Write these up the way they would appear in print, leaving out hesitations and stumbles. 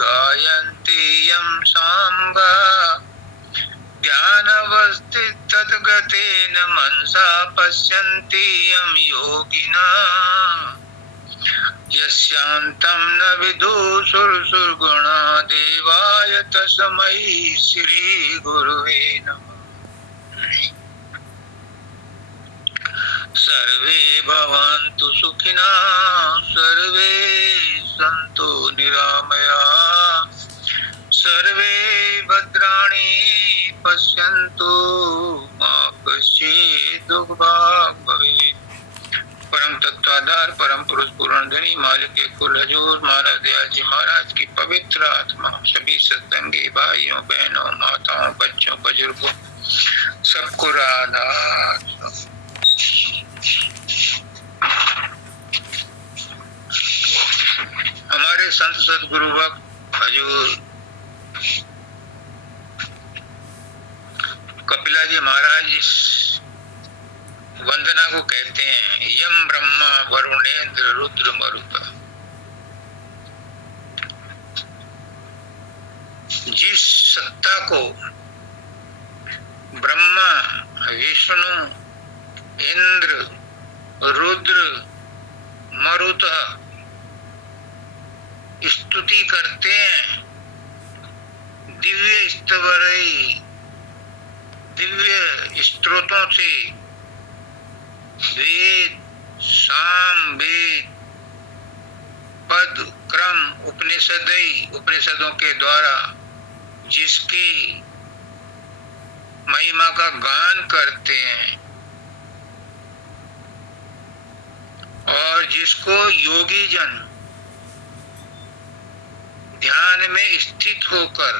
गायन्ति यं साम्बा ध्यानवस्थितद्गतेन मनसा पश्यन्ति यं योगिनः यस्यान्तं न विदुषुर्गुणा देवाय तस्मै श्रीगुरुवे नमः। सर्वे भवन्तु सुखिनः सर्वे सन्तु निरामयाः सर्वे भद्राणि पश्यन्तु मा कश्चित् दुःखभाग् भवेत्। परम तत्वाधार परम पुरुष पूर्ण धनी मालिक के कुल हजूर महाराज दयाल जी महाराज की पवित्र आत्मा सभी सत्संगी भाइयों बहनों माताओं बच्चों बुजुर्गों सबको राधा। हमारे संत सदगुरु भक्त हजूर कपिला जी महाराज इस वंदना को कहते हैं यम ब्रह्मा वरुणेन्द्र रुद्र मरुत। जिस सत्ता को ब्रह्मा विष्णु इंद्र रुद्र मरुत स्तुति करते हैं, दिव्य स्तवरई दिव्य स्त्रोतों से वेद साम वेद पद क्रम उपनिषदों के द्वारा जिसकी महिमा का गान करते हैं और जिसको योगी जन ध्यान में स्थित होकर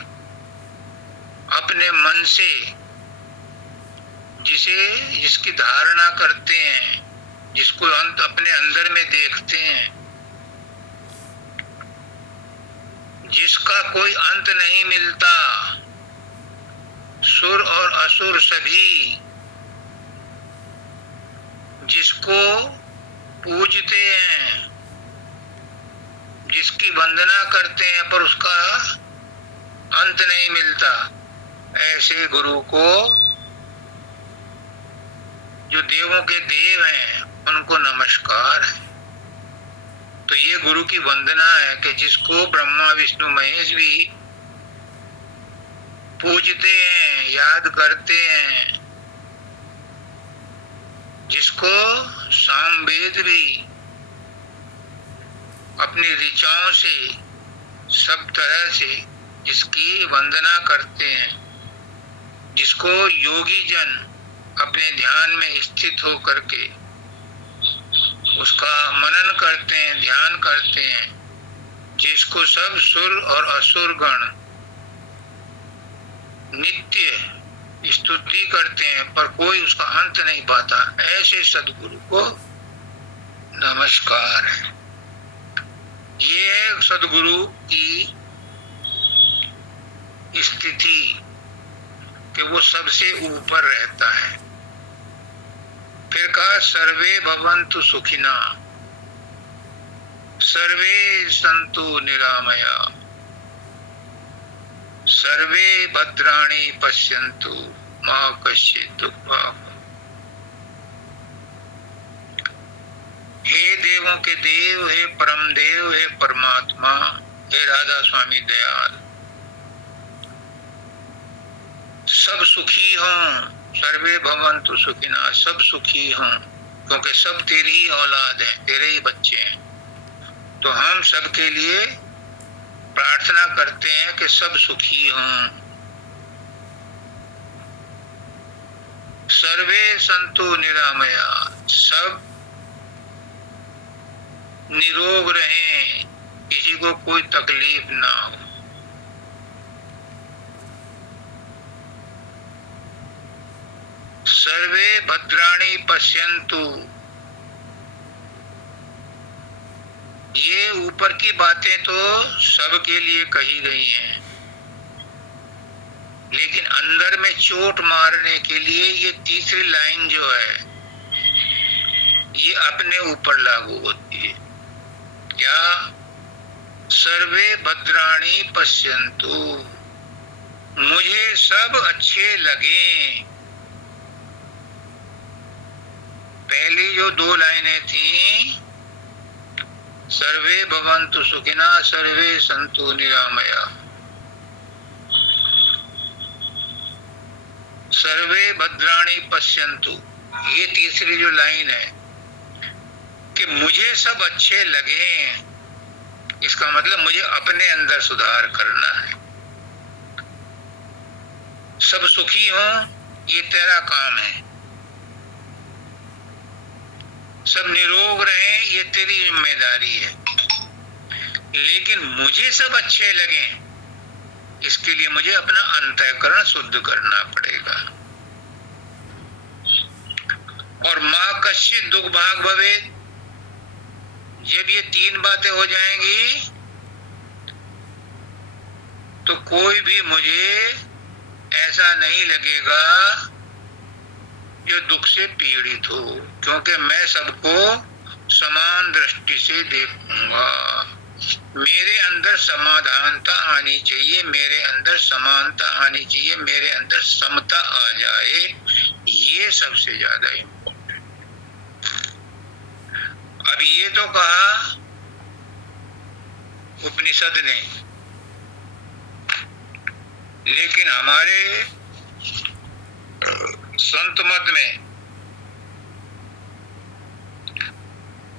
अपने मन से जिसकी धारणा करते हैं, जिसको अपने अंदर में देखते हैं, जिसका कोई अंत नहीं मिलता, सुर और असुर सभी जिसको पूजते हैं, जिसकी वंदना करते हैं पर उसका अंत नहीं मिलता, ऐसे गुरु को जो देवों के देव हैं उनको नमस्कार है। तो ये गुरु की वंदना है कि जिसको ब्रह्मा विष्णु महेश भी पूजते हैं, याद करते हैं, जिसको सामवेद भी अपनी ऋचाओं से सब तरह से जिसकी वंदना करते हैं, जिसको योगी जन अपने ध्यान में स्थित होकर के उसका मनन करते हैं, ध्यान करते हैं, जिसको सब सुर और असुर गण नित्य स्तुति करते हैं पर कोई उसका अंत नहीं पाता, ऐसे सदगुरु को नमस्कार है। ये सदगुरु की स्थिति कि वो सबसे ऊपर रहता है। फिर कहा सर्वे भवन्तु सुखिना सर्वे सन्तु निरामया सर्वे भद्राणि पश्यन्तु मा कश्चित् दुःखभाग्। हे देवों के देव, हे परम देव, हे परमात्मा, हे राधा स्वामी दयाल, सब सुखी हों, सर्वे भवन्तु सुखिना, सब सुखी हों, क्योंकि सब तेरी ही औलाद हैं, तेरे ही बच्चे हैं। तो हम सबके लिए प्रार्थना करते हैं कि सब सुखी हों। सर्वे सन्तु निरामया, सब निरोग रहें, किसी को कोई तकलीफ ना हो। सर्वे भद्राणि पश्यन्तु, ये ऊपर की बातें तो सबके लिए कही गई हैं, लेकिन अंदर में चोट मारने के लिए ये तीसरी लाइन जो है ये अपने ऊपर लागू होती है। क्या? सर्वे भद्राणि पश्यन्तु, मुझे सब अच्छे लगे। पहली जो दो लाइनें थी, सर्वे भवन्तु सुखिनः सर्वे सन्तु निरामया, सर्वे भद्राणि पश्यन्तु, ये तीसरी जो लाइन है कि मुझे सब अच्छे लगे, इसका मतलब मुझे अपने अंदर सुधार करना है। सब सुखी हो, ये तेरा काम है। सब निरोग रहे, ये तेरी जिम्मेदारी है। लेकिन मुझे सब अच्छे लगे, इसके लिए मुझे अपना अंतःकरण शुद्ध करना पड़ेगा। और मां कश्चित दुख भाग भवे, जब ये तीन बातें हो जाएंगी तो कोई भी मुझे ऐसा नहीं लगेगा जो दुख से पीड़ित हो, क्योंकि मैं सबको समान दृष्टि से देखूंगा। मेरे अंदर समाधानता आनी चाहिए, मेरे अंदर समानता आनी चाहिए, मेरे अंदर समता आ जाए, ये सबसे ज्यादा इम्पोर्टेंट। अब ये तो कहा उपनिषद ने, लेकिन हमारे संत मत में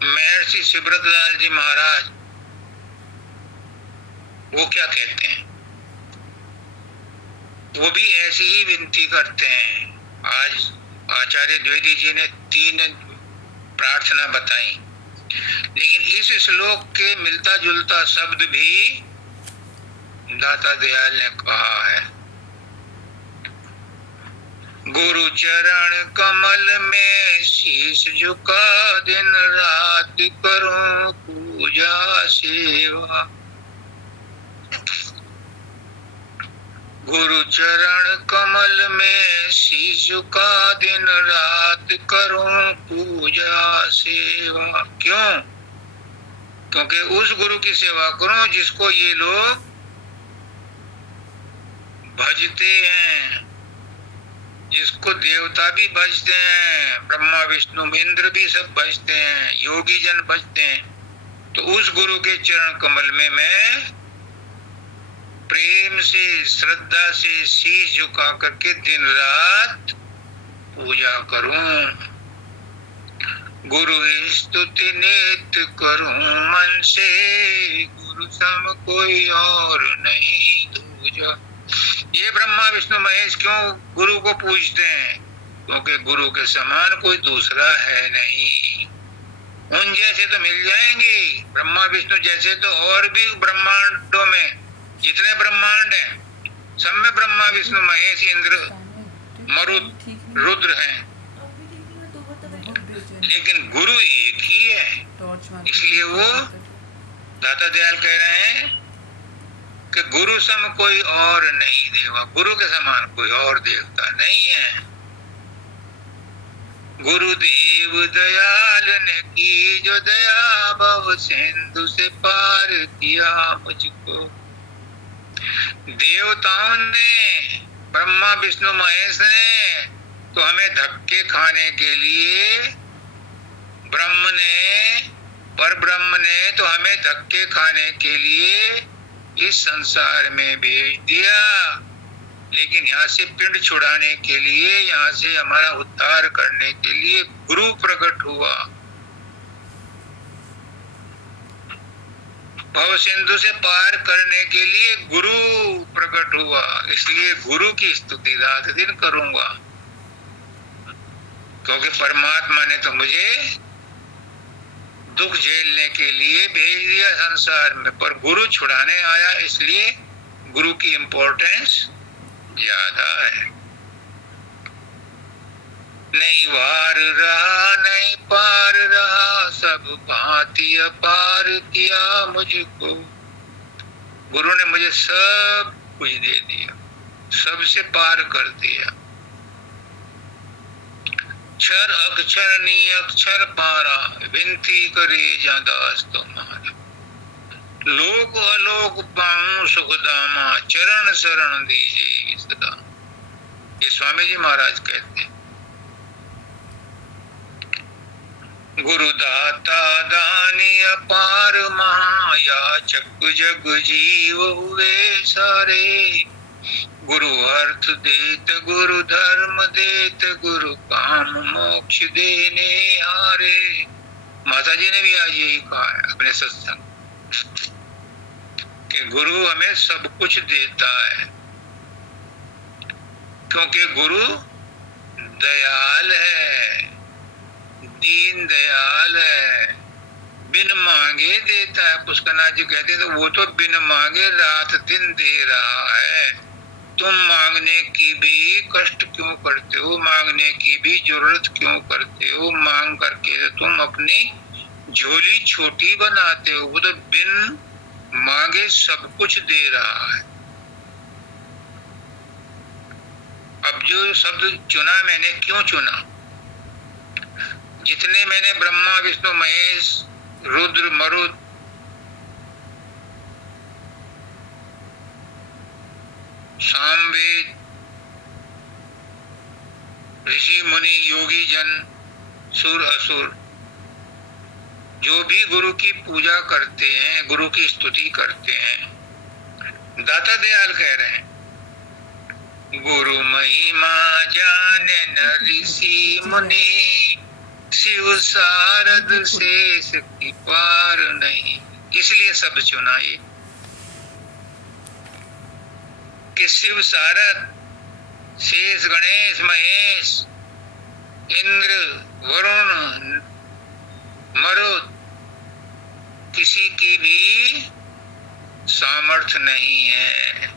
महर्षि शिवरतलाल जी महाराज वो क्या कहते हैं, वो भी ऐसी ही विनती करते हैं। आज आचार्य द्विवेदी जी ने 3 प्रार्थना बताई, लेकिन इस श्लोक के मिलता जुलता शब्द भी दाता दयाल ने कहा है। गुरु चरण कमल में शीश झुका दिन रात करूं पूजा सेवा। गुरु चरण कमल में शीश झुका दिन रात करूं पूजा सेवा। क्यों? क्योंकि उस गुरु की सेवा करूं जिसको ये लोग भजते हैं, जिसको देवता भी भजते हैं, ब्रह्मा विष्णु इंद्र भी सब भजते हैं, योगी जन भजते हैं। तो उस गुरु के चरण कमल में मैं प्रेम से श्रद्धा से शीश झुका करके दिन रात पूजा करूं। गुरु स्तुति नित्य करूं मन से, गुरु सम कोई और नहीं दूजा। ये ब्रह्मा विष्णु महेश क्यों गुरु को पूजते हैं? क्योंकि गुरु के समान कोई दूसरा है नहीं। उन जैसे तो मिल जाएंगे, ब्रह्मा विष्णु जैसे तो और भी ब्रह्मांडों में जितने ब्रह्मांड हैं सब में ब्रह्मा विष्णु महेश इंद्र मरुत रुद्र हैं, लेकिन गुरु एक ही है। इसलिए वो दाता दयाल कह रहे हैं कि गुरु सम कोई और नहीं देवा, गुरु के समान कोई और देवता नहीं है। गुरुदेव दयाल ने की जो दया, भव सिंधु से पार किया मुझको। देवताओं ने, ब्रह्मा विष्णु महेश ने तो हमें धक्के खाने के लिए, ब्रह्म ने, पर ब्रह्म ने तो हमें धक्के खाने के लिए इस संसार में भेज दिया। लेकिन यहाँ से पिंड छुड़ाने के लिए, यहाँ से हमारा उद्धार करने के लिए गुरु प्रकट हुआ। भव सिंधु से पार करने के लिए गुरु प्रकट हुआ। इसलिए गुरु की स्तुति रात दिन करूंगा, क्योंकि परमात्मा ने तो मुझे दुख झेलने के लिए भेज दिया संसार में, पर गुरु छुड़ाने आया, इसलिए गुरु की इम्पोर्टेंस ज्यादा है। नहीं वार रहा नहीं पार रहा, सब भांति अपार किया मुझको। गुरु ने मुझे सब कुछ दे दिया, सबसे पार कर दिया। क्षर अक्षर नी अक्षर पारा, विनती करे जा दास तुम्हारा। लोक अलोक पाऊं सुखदामा, चरण शरण दीजिए सदा। ये स्वामी जी महाराज कहते हैं। गुरु दाता दानी अपार महायाचक जग जीव हुए सारे। गुरु अर्थ देत गुरु धर्म देत, गुरु काम मोक्ष देने हारे। माता जी ने भी आज यही कहा है अपने सत्संग कि गुरु हमें सब कुछ देता है, क्योंकि गुरु दयाल है, दीन दयाल है, बिन मांगे देता है। पुष्करनाथ जी कहते हैं तो वो तो बिन मांगे रात दिन दे रहा है। तुम मांगने की भी कष्ट क्यों करते हो, मांगने की भी जरूरत क्यों करते हो? मांग करके तुम अपनी झोली छोटी बनाते हो। वो तो बिन मांगे सब कुछ दे रहा है। अब जो शब्द चुना मैंने, क्यों चुना? जितने मैंने ब्रह्मा विष्णु महेश रुद्र मरुत सामवेद ऋषि मुनि योगी जन सुर असुर जो भी गुरु की पूजा करते हैं, गुरु की स्तुति करते हैं, दाता दयाल कह रहे हैं गुरु महिमा जाने न ऋषि मुनि, शिव सारद शेष की पार नहीं। इसलिए शब्द चुना ये कि शिव सारद शेष गणेश महेश इंद्र वरुण मरुत किसी की भी सामर्थ्य नहीं है।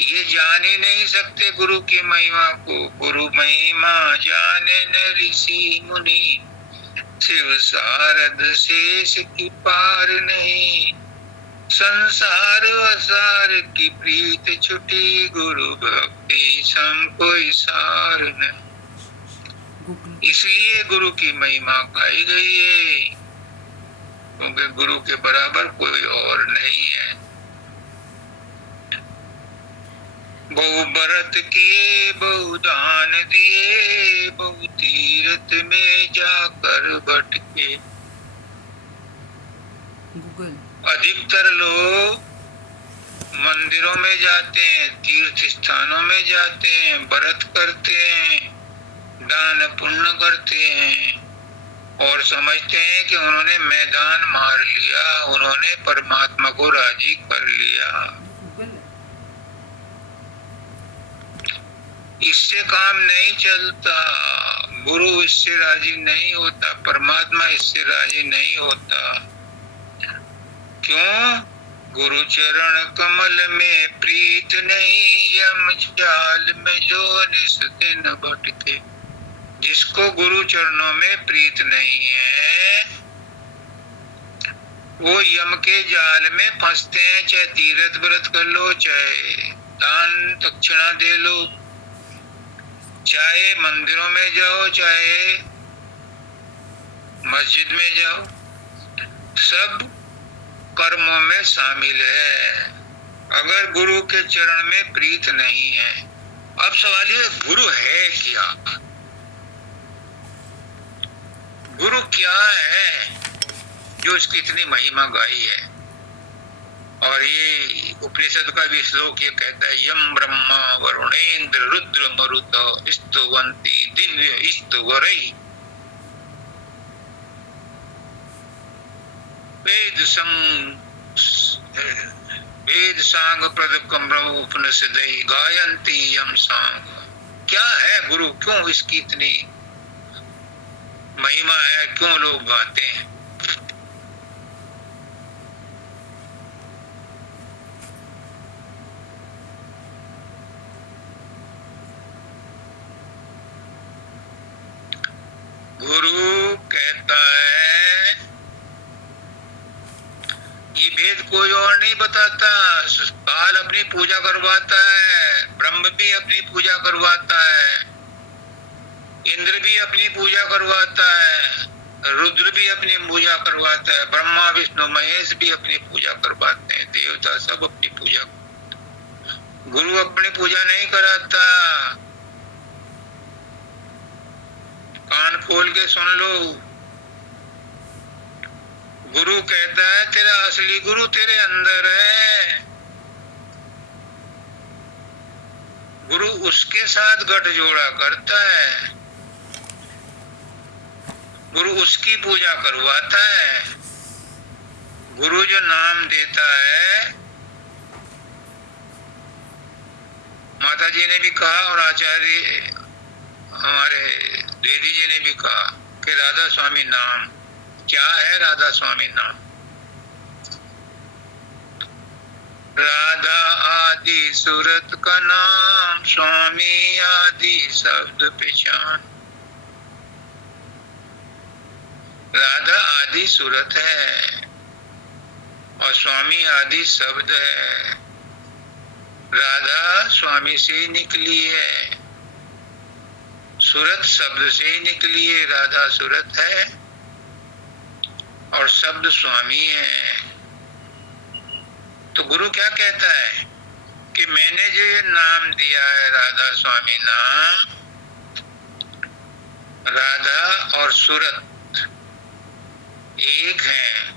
ये जान ही नहीं सकते गुरु की महिमा को। गुरु महिमा जाने न ऋषि मुनि, शिव सारद शेष की पार नहीं। संसार असार की प्रीत छुटी, गुरु भक्ति सम कोई सार नहीं। इसलिए गुरु की महिमा गाई गई है, क्योंकि गुरु के बराबर कोई और नहीं है। बहु व्रत किए बहु दान दिए, बहु तीर्थ में जाकर भटके। अधिकतर लोग मंदिरों में जाते हैं, तीर्थ स्थानों में जाते हैं, व्रत करते हैं, दान पुण्य करते हैं और समझते हैं कि उन्होंने मैदान मार लिया, उन्होंने परमात्मा को राजी कर लिया। इससे काम नहीं चलता। गुरु इससे राजी नहीं होता, परमात्मा इससे राजी नहीं होता। क्यों? गुरु चरण कमल में प्रीत नहीं, यम जाल में जो निस दिन भटके। जिसको गुरु चरणों में प्रीत नहीं है वो यम के जाल में फंसते हैं। चाहे तीर्थ व्रत कर लो, चाहे दान दक्षिणा दे लो, चाहे मंदिरों में जाओ, चाहे मस्जिद में जाओ, सब कर्मों में शामिल है, अगर गुरु के चरण में प्रीत नहीं है। अब सवाल ये, गुरु है क्या? गुरु क्या है जो इसकी इतनी महिमा गाई है? और ये उपनिषद का भी श्लोक ये कहता है, यम ब्रह्मा वरुणेन्द्र रुद्र मरुत स्तुवन्ति दिव्य स्तुवरै। वेद सांग प्रदकम ब्रह्म उपनिषदि गायन्ति यम सांग। क्या है गुरु? क्यों इसकी इतनी महिमा है? क्यों लोग गाते हैं? गुरु कहता है, ये भेद कोई और नहीं बताता। काल अपनी पूजा करवाता है, ब्रह्म भी अपनी पूजा करवाता है, इंद्र भी अपनी पूजा करवाता है, रुद्र भी अपनी पूजा करवाता है, ब्रह्मा विष्णु महेश भी अपनी पूजा करवाते हैं, देवता सब अपनी पूजा। गुरु अपनी पूजा नहीं कराता। कान खोल के सुन लो। गुरु कहता है तेरा असली गुरु तेरे अंदर है। गुरु उसके साथ गठजोड़ा करता है, गुरु उसकी पूजा करवाता है। गुरु जो नाम देता है, माता जी ने भी कहा और आचार्य हमारे दीदी जी ने भी कहा कि राधा स्वामी नाम क्या है। राधा स्वामी नाम राधा आदि सूरत का नाम, स्वामी आदि शब्द पहचान। राधा आदि सूरत है और स्वामी आदि शब्द है। राधा स्वामी से निकली है, सूरत शब्द से निकली है। राधा सूरत है और शब्द स्वामी है। तो गुरु क्या कहता है कि मैंने जो ये नाम दिया है राधा स्वामी नाम, राधा और सूरत एक है,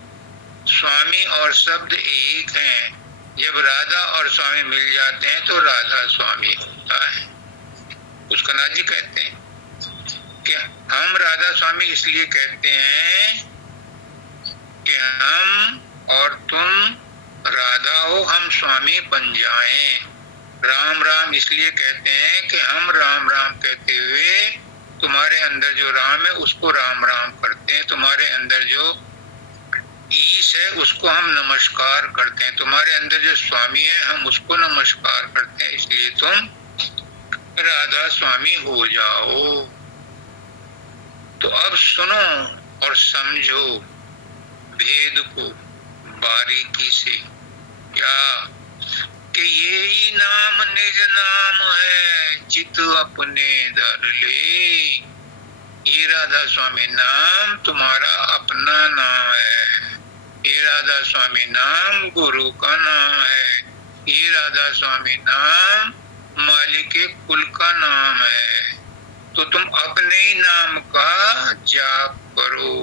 स्वामी और शब्द एक हैं। जब राधा और स्वामी मिल जाते हैं तो राधा स्वामी होता है। उसका नाथ जी कहते हैं कि हम राधा स्वामी इसलिए कहते हैं कि हम और तुम राधा हो, हम स्वामी बन जाएं। राम राम इसलिए कहते हैं कि हम राम राम कहते हुए तुम्हारे अंदर जो राम है उसको राम राम करते हैं, तुम्हारे अंदर जो ईश है उसको हम नमस्कार करते हैं, तुम्हारे अंदर जो स्वामी है हम उसको नमस्कार करते हैं। इसलिए तुम राधा स्वामी हो जाओ। तो अब सुनो और समझो भेद को बारीकी से। क्या कि यही नाम निज नाम है, चित अपने धर ले। ये राधा स्वामी नाम तुम्हारा अपना नाम है। ये राधा स्वामी नाम गुरु का नाम है। ये राधा स्वामी नाम मालिक के कुल का नाम है। तो तुम अपने ही नाम का जाप करो।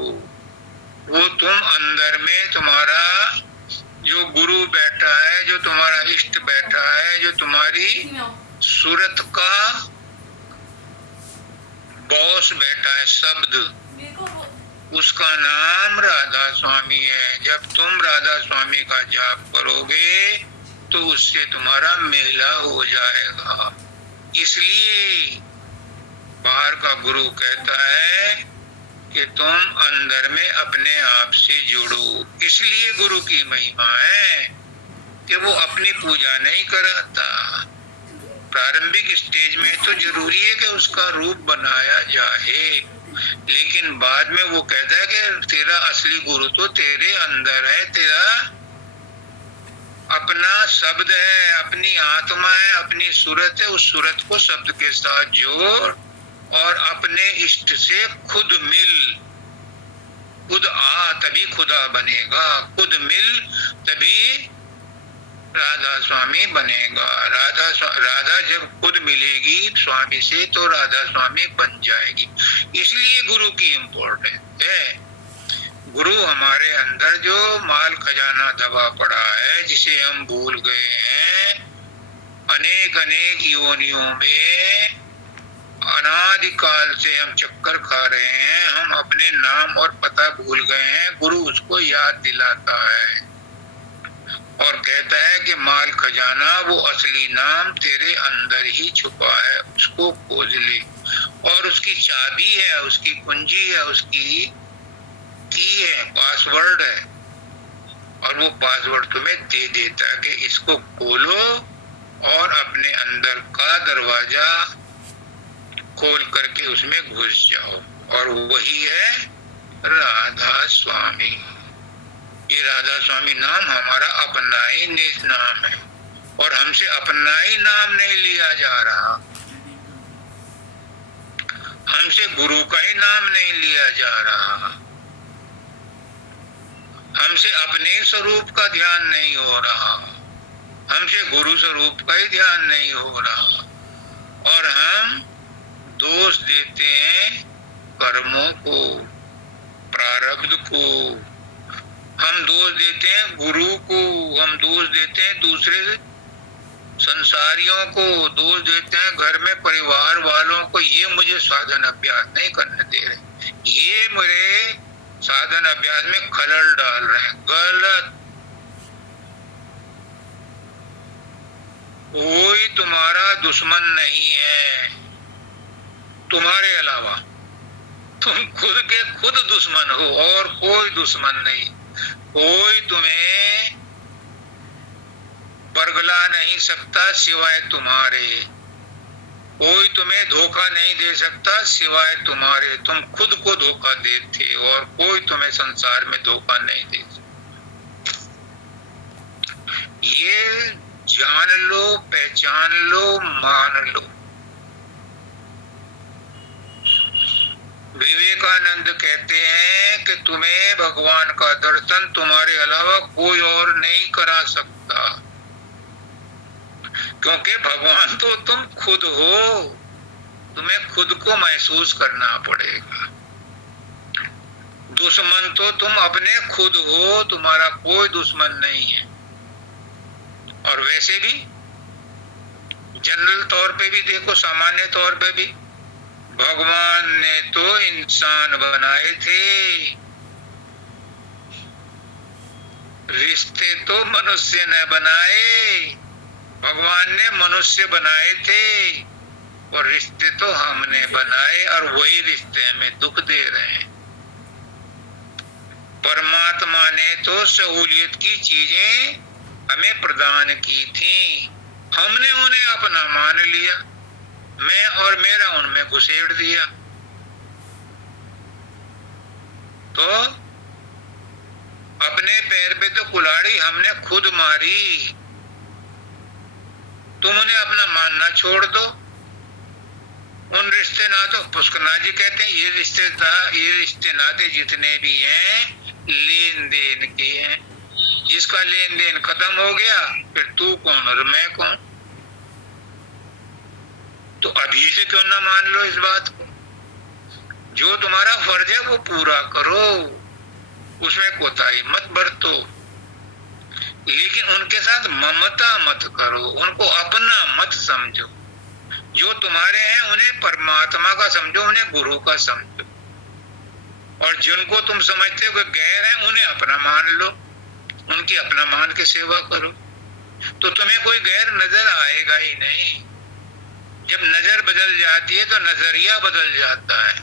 वो तुम अंदर में तुम्हारा जो गुरु बैठा है, जो तुम्हारा इष्ट बैठा है, जो तुम्हारी सूरत का बॉस बैठा है शब्द, उसका नाम राधा स्वामी है। जब तुम राधा स्वामी का जाप करोगे तो उससे तुम्हारा मेला हो जाएगा। इसलिए बाहर का गुरु कहता है कि तुम अंदर में अपने आप से जुड़ो। इसलिए गुरु की महिमा है कि वो अपनी पूजा नहीं कराता। प्रारंभिक स्टेज में तो जरूरी है कि उसका रूप बनाया जाए, लेकिन बाद में वो कहता है कि तेरा असली गुरु तो तेरे अंदर है, तेरा अपना शब्द है, अपनी आत्मा है, अपनी सूरत है। उस सूरत को शब्द के साथ जोड़ और अपने इष्ट से खुद मिल। खुद आ तभी खुदा बनेगा, खुद मिल तभी राधा स्वामी बनेगा। राधा जब खुद मिलेगी स्वामी से तो राधा स्वामी बन जाएगी। इसलिए गुरु की इम्पोर्टेंस है। गुरु हमारे अंदर जो माल खजाना दबा पड़ा है, जिसे हम भूल गए हैं, अनेक अनेक योनियों में अनादिकाल से हम चक्कर खा रहे हैं, हम अपने नाम और पता भूल गए हैं। गुरु उसको याद दिलाता है और कहता है कि माल खजाना वो असली नाम तेरे अंदर ही छुपा है, उसको खोज ले। और उसकी चाबी है, उसकी कुंजी है, उसकी की है, पासवर्ड है, और वो पासवर्ड तुम्हें दे देता है कि इसको खोलो और अपने अंदर का दरवाजा खोल करके उसमें घुस जाओ। और वही है राधा स्वामी। ये राधा स्वामी नाम हमारा अपना ही निज नाम है और हमसे अपना ही नाम नहीं लिया जा रहा, हमसे गुरु का ही नाम नहीं लिया जा रहा। हमसे अपने स्वरूप का ध्यान नहीं हो रहा, हमसे गुरु स्वरूप का ही ध्यान नहीं हो रहा, और हम दोष देते हैं कर्मों को, प्रारब्ध को, हम दोष देते हैं गुरु को, हम दोष देते हैं दूसरे संसारियों को, दोष देते हैं घर में परिवार वालों को, ये मुझे साधन अभ्यास नहीं करने दे रहे, ये मेरे साधन अभ्यास में खलल डाल रहे हैं। गलत। कोई तुम्हारा दुश्मन नहीं है तुम्हारे अलावा, तुम खुद के खुद दुश्मन हो और कोई दुश्मन नहीं। कोई तुम्हें बरगला नहीं सकता सिवाय तुम्हारे, कोई तुम्हें धोखा नहीं दे सकता सिवाय तुम्हारे। तुम खुद को धोखा देते और कोई तुम्हें संसार में धोखा नहीं दे सकता। ये जान लो, पहचान लो, मान लो। विवेकानंद कहते हैं कि तुम्हें भगवान का दर्शन तुम्हारे अलावा कोई और नहीं करा सकता, क्योंकि भगवान तो तुम खुद हो, तुम्हें खुद को महसूस करना पड़ेगा। दुश्मन तो तुम अपने खुद हो, तुम्हारा कोई दुश्मन नहीं है। और वैसे भी जनरल तौर पे भी देखो, सामान्य तौर पे भी भगवान ने तो इंसान बनाए थे, रिश्ते तो मनुष्य ने बनाए। भगवान ने मनुष्य बनाए थे और रिश्ते तो हमने बनाए, और वही रिश्ते हमें दुख दे रहे हैं। परमात्मा ने तो सहूलियत की चीजें हमें प्रदान की थी, हमने उन्हें अपना मान लिया, मैं और मेरा उनमें घुसेड़ दिया। तो अपने पैर पे तो कुल्हाड़ी हमने खुद मारी, तुम उन्हें अपना मानना छोड़ दो। उन रिश्ते नातों, पुष्करनाथ जी कहते हैं ये रिश्ते नाते जितने भी हैं लेन देन के हैं। जिसका लेन देन खत्म हो गया फिर तू कौन और मैं कौन। तो अभी से क्यों ना मान लो इस बात को। जो तुम्हारा फर्ज है वो पूरा करो, उसमें कोताही मत बरतो, लेकिन उनके साथ ममता मत करो, उनको अपना मत समझो। जो तुम्हारे हैं उन्हें परमात्मा का समझो, उन्हें गुरु का समझो, और जिनको तुम समझते हो गैर हैं उन्हें अपना मान लो, उनकी अपना मान के सेवा करो। तो तुम्हें कोई गैर नजर आएगा ही नहीं। जब नजर बदल जाती है तो नजरिया बदल जाता है,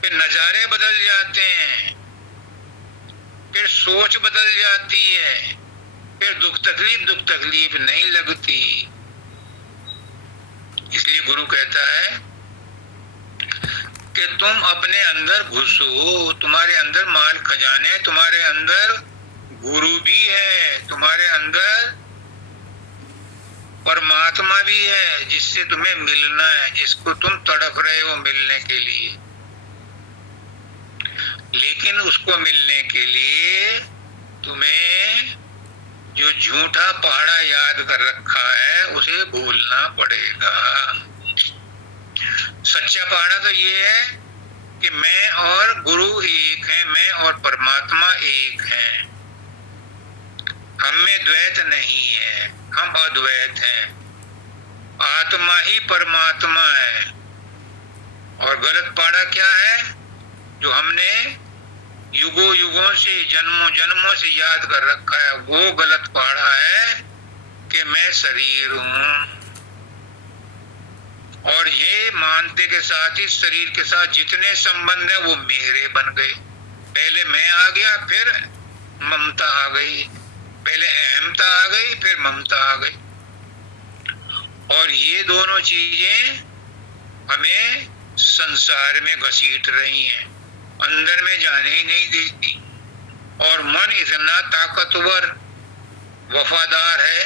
फिर नजारे बदल जाते हैं, फिर सोच बदल जाती है, फिर दुख तकलीफ नहीं लगती। इसलिए गुरु कहता है कि तुम अपने अंदर घुसो, तुम्हारे अंदर माल खजाने, तुम्हारे अंदर गुरु भी है, तुम्हारे अंदर परमात्मा भी है जिससे तुम्हें मिलना है, जिसको तुम तड़प रहे हो मिलने के लिए। लेकिन उसको मिलने के लिए तुम्हें जो झूठा पहाड़ा याद कर रखा है उसे भूलना पड़ेगा। सच्चा पहाड़ा तो ये है कि मैं और गुरु एक हैं, मैं और परमात्मा एक हैं, हम में द्वैत नहीं है, हम अद्वैत हैं, आत्मा ही परमात्मा है। और गलत पहाड़ा क्या है जो हमने युगों युगों से जन्मों जन्मों से याद कर रखा है, वो गलत पहाड़ा है कि मैं शरीर हूं। और ये मानते के साथ ही शरीर के साथ जितने संबंध है वो मेरे बन गए। पहले मैं आ गया, फिर ममता आ गई, पहले अहमता आ गई, फिर ममता आ गई। और ये दोनों चीजें हमें संसार में घसीट रही हैं, अंदर में जाने ही नहीं देती। और मन इतना ताकतवर वफादार है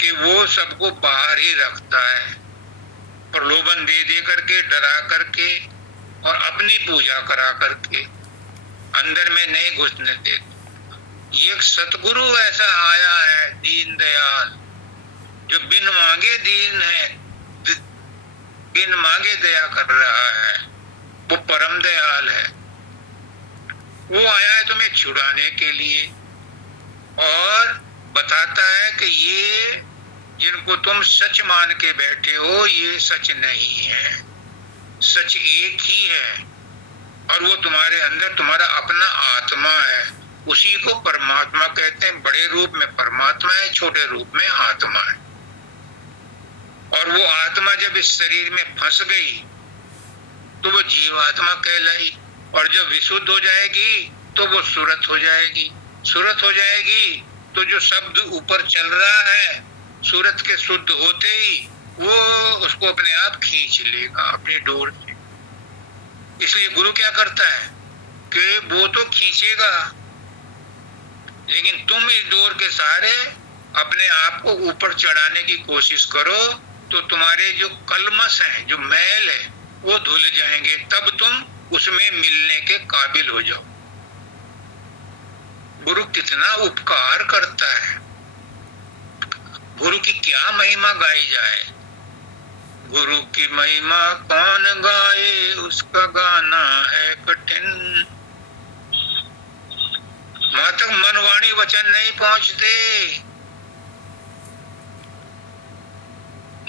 कि वो सबको बाहर ही रखता है, प्रलोभन दे दे करके, डरा करके और अपनी पूजा करा करके। अंदर में नहीं घुसने देते। एक सतगुरु ऐसा आया है, दीन दयाल, जो बिन मांगे दीन है, बिन मांगे दया कर रहा है। वो परम दयाल है। वो आया है तुम्हें छुड़ाने के लिए और बताता है कि ये जिनको तुम सच मान के बैठे हो, ये सच नहीं है। सच एक ही है और वो तुम्हारे अंदर तुम्हारा अपना आत्मा है। उसी को परमात्मा कहते हैं। बड़े रूप में परमात्मा है, छोटे रूप में आत्मा है। और वो आत्मा जब इस शरीर में फंस गई तो वो जीवात्मा कहलाई, और जब विशुद्ध हो जाएगी तो वो सूरत हो जाएगी। सूरत हो जाएगी तो जो शब्द ऊपर चल रहा है, सूरत के शुद्ध होते ही वो उसको अपने आप खींच लेगा अपनी डोर से। इसलिए गुरु क्या करता है कि वो तो खींचेगा, लेकिन तुम इस डोर के सहारे अपने आप को ऊपर चढ़ाने की कोशिश करो तो तुम्हारे जो कलमश हैं, जो मैल है, वो धुल जाएंगे। तब तुम उसमें मिलने के काबिल हो जाओ। गुरु कितना उपकार करता है। गुरु की क्या महिमा गाई जाए। गुरु की महिमा कौन गाए, उसका गाना है कठिन। वहां तक मन वाणी वचन नहीं पहुंचते,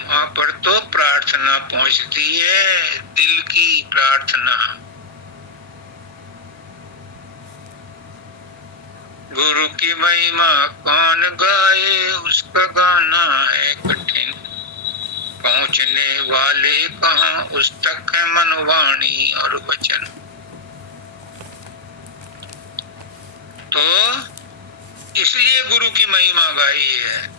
वहां पर तो प्रार्थना पहुंचती है, दिल की प्रार्थना। गुरु की महिमा कौन गाए, उसका गाना है कठिन। पहुंचने वाले कहाँ, उस तक है मन वाणी और वचन। तो इसलिए गुरु की महिमा गाई है।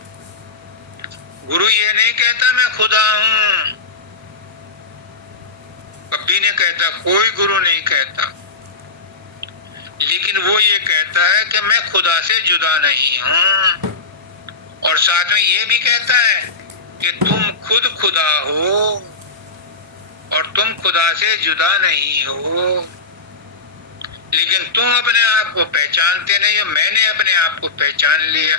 गुरु ये नहीं कहता मैं खुदा हूं, कभी नहीं कहता, कोई गुरु नहीं कहता। लेकिन वो ये कहता है कि मैं खुदा से जुदा नहीं हूं, और साथ में ये भी कहता है कि तुम खुद खुदा हो और तुम खुदा से जुदा नहीं हो। लेकिन तुम अपने आप को पहचानते नहीं हो, मैंने अपने आप को पहचान लिया।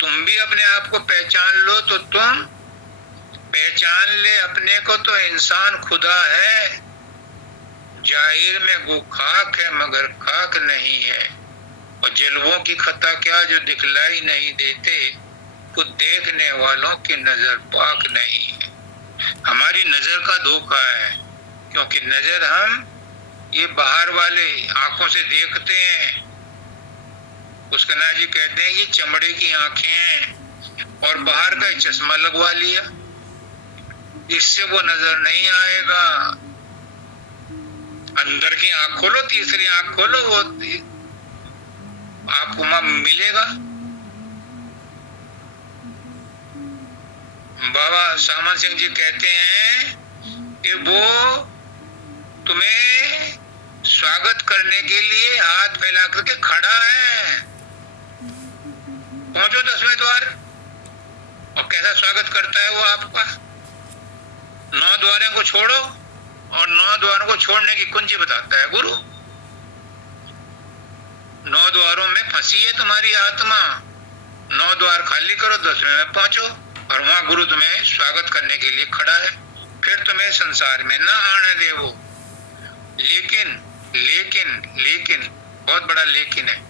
तुम भी अपने आप को पहचान लो तो तुम पहचान ले अपने को तो इंसान खुदा है। जाहिर में वो खाक है मगर खाक नहीं है, और जलवों की खता क्या जो दिखलाई नहीं देते, खुद देखने वालों की नजर पाक नहीं है। हमारी नजर का धोखा है, क्योंकि नजर हम ये बाहर वाले आंखों से देखते हैं। उसकना जी कहते हैं ये चमड़े की आंखें हैं और बाहर का चश्मा लगवा लिया, इससे वो नजर नहीं आएगा। अंदर की आंख खोलो, तीसरी आंख खोलो, वो आपको मिलेगा। बाबा सामन सिंह जी कहते हैं कि वो तुम्हें स्वागत करने के लिए हाथ फैला करके खड़ा है। पहुंचो 10वें द्वार, और कैसा स्वागत करता है वो आपका। 9 द्वारों को छोड़ो, और 9 द्वारों को छोड़ने की कुंजी बताता है गुरु। 9 द्वारों में फंसी है तुम्हारी आत्मा, 9 द्वार खाली करो, 10वें में पहुंचो, और वहां गुरु तुम्हें स्वागत करने के लिए खड़ा है। फिर तुम्हें संसार में ना आने दे वो। लेकिन लेकिन लेकिन बहुत बड़ा लेकिन है,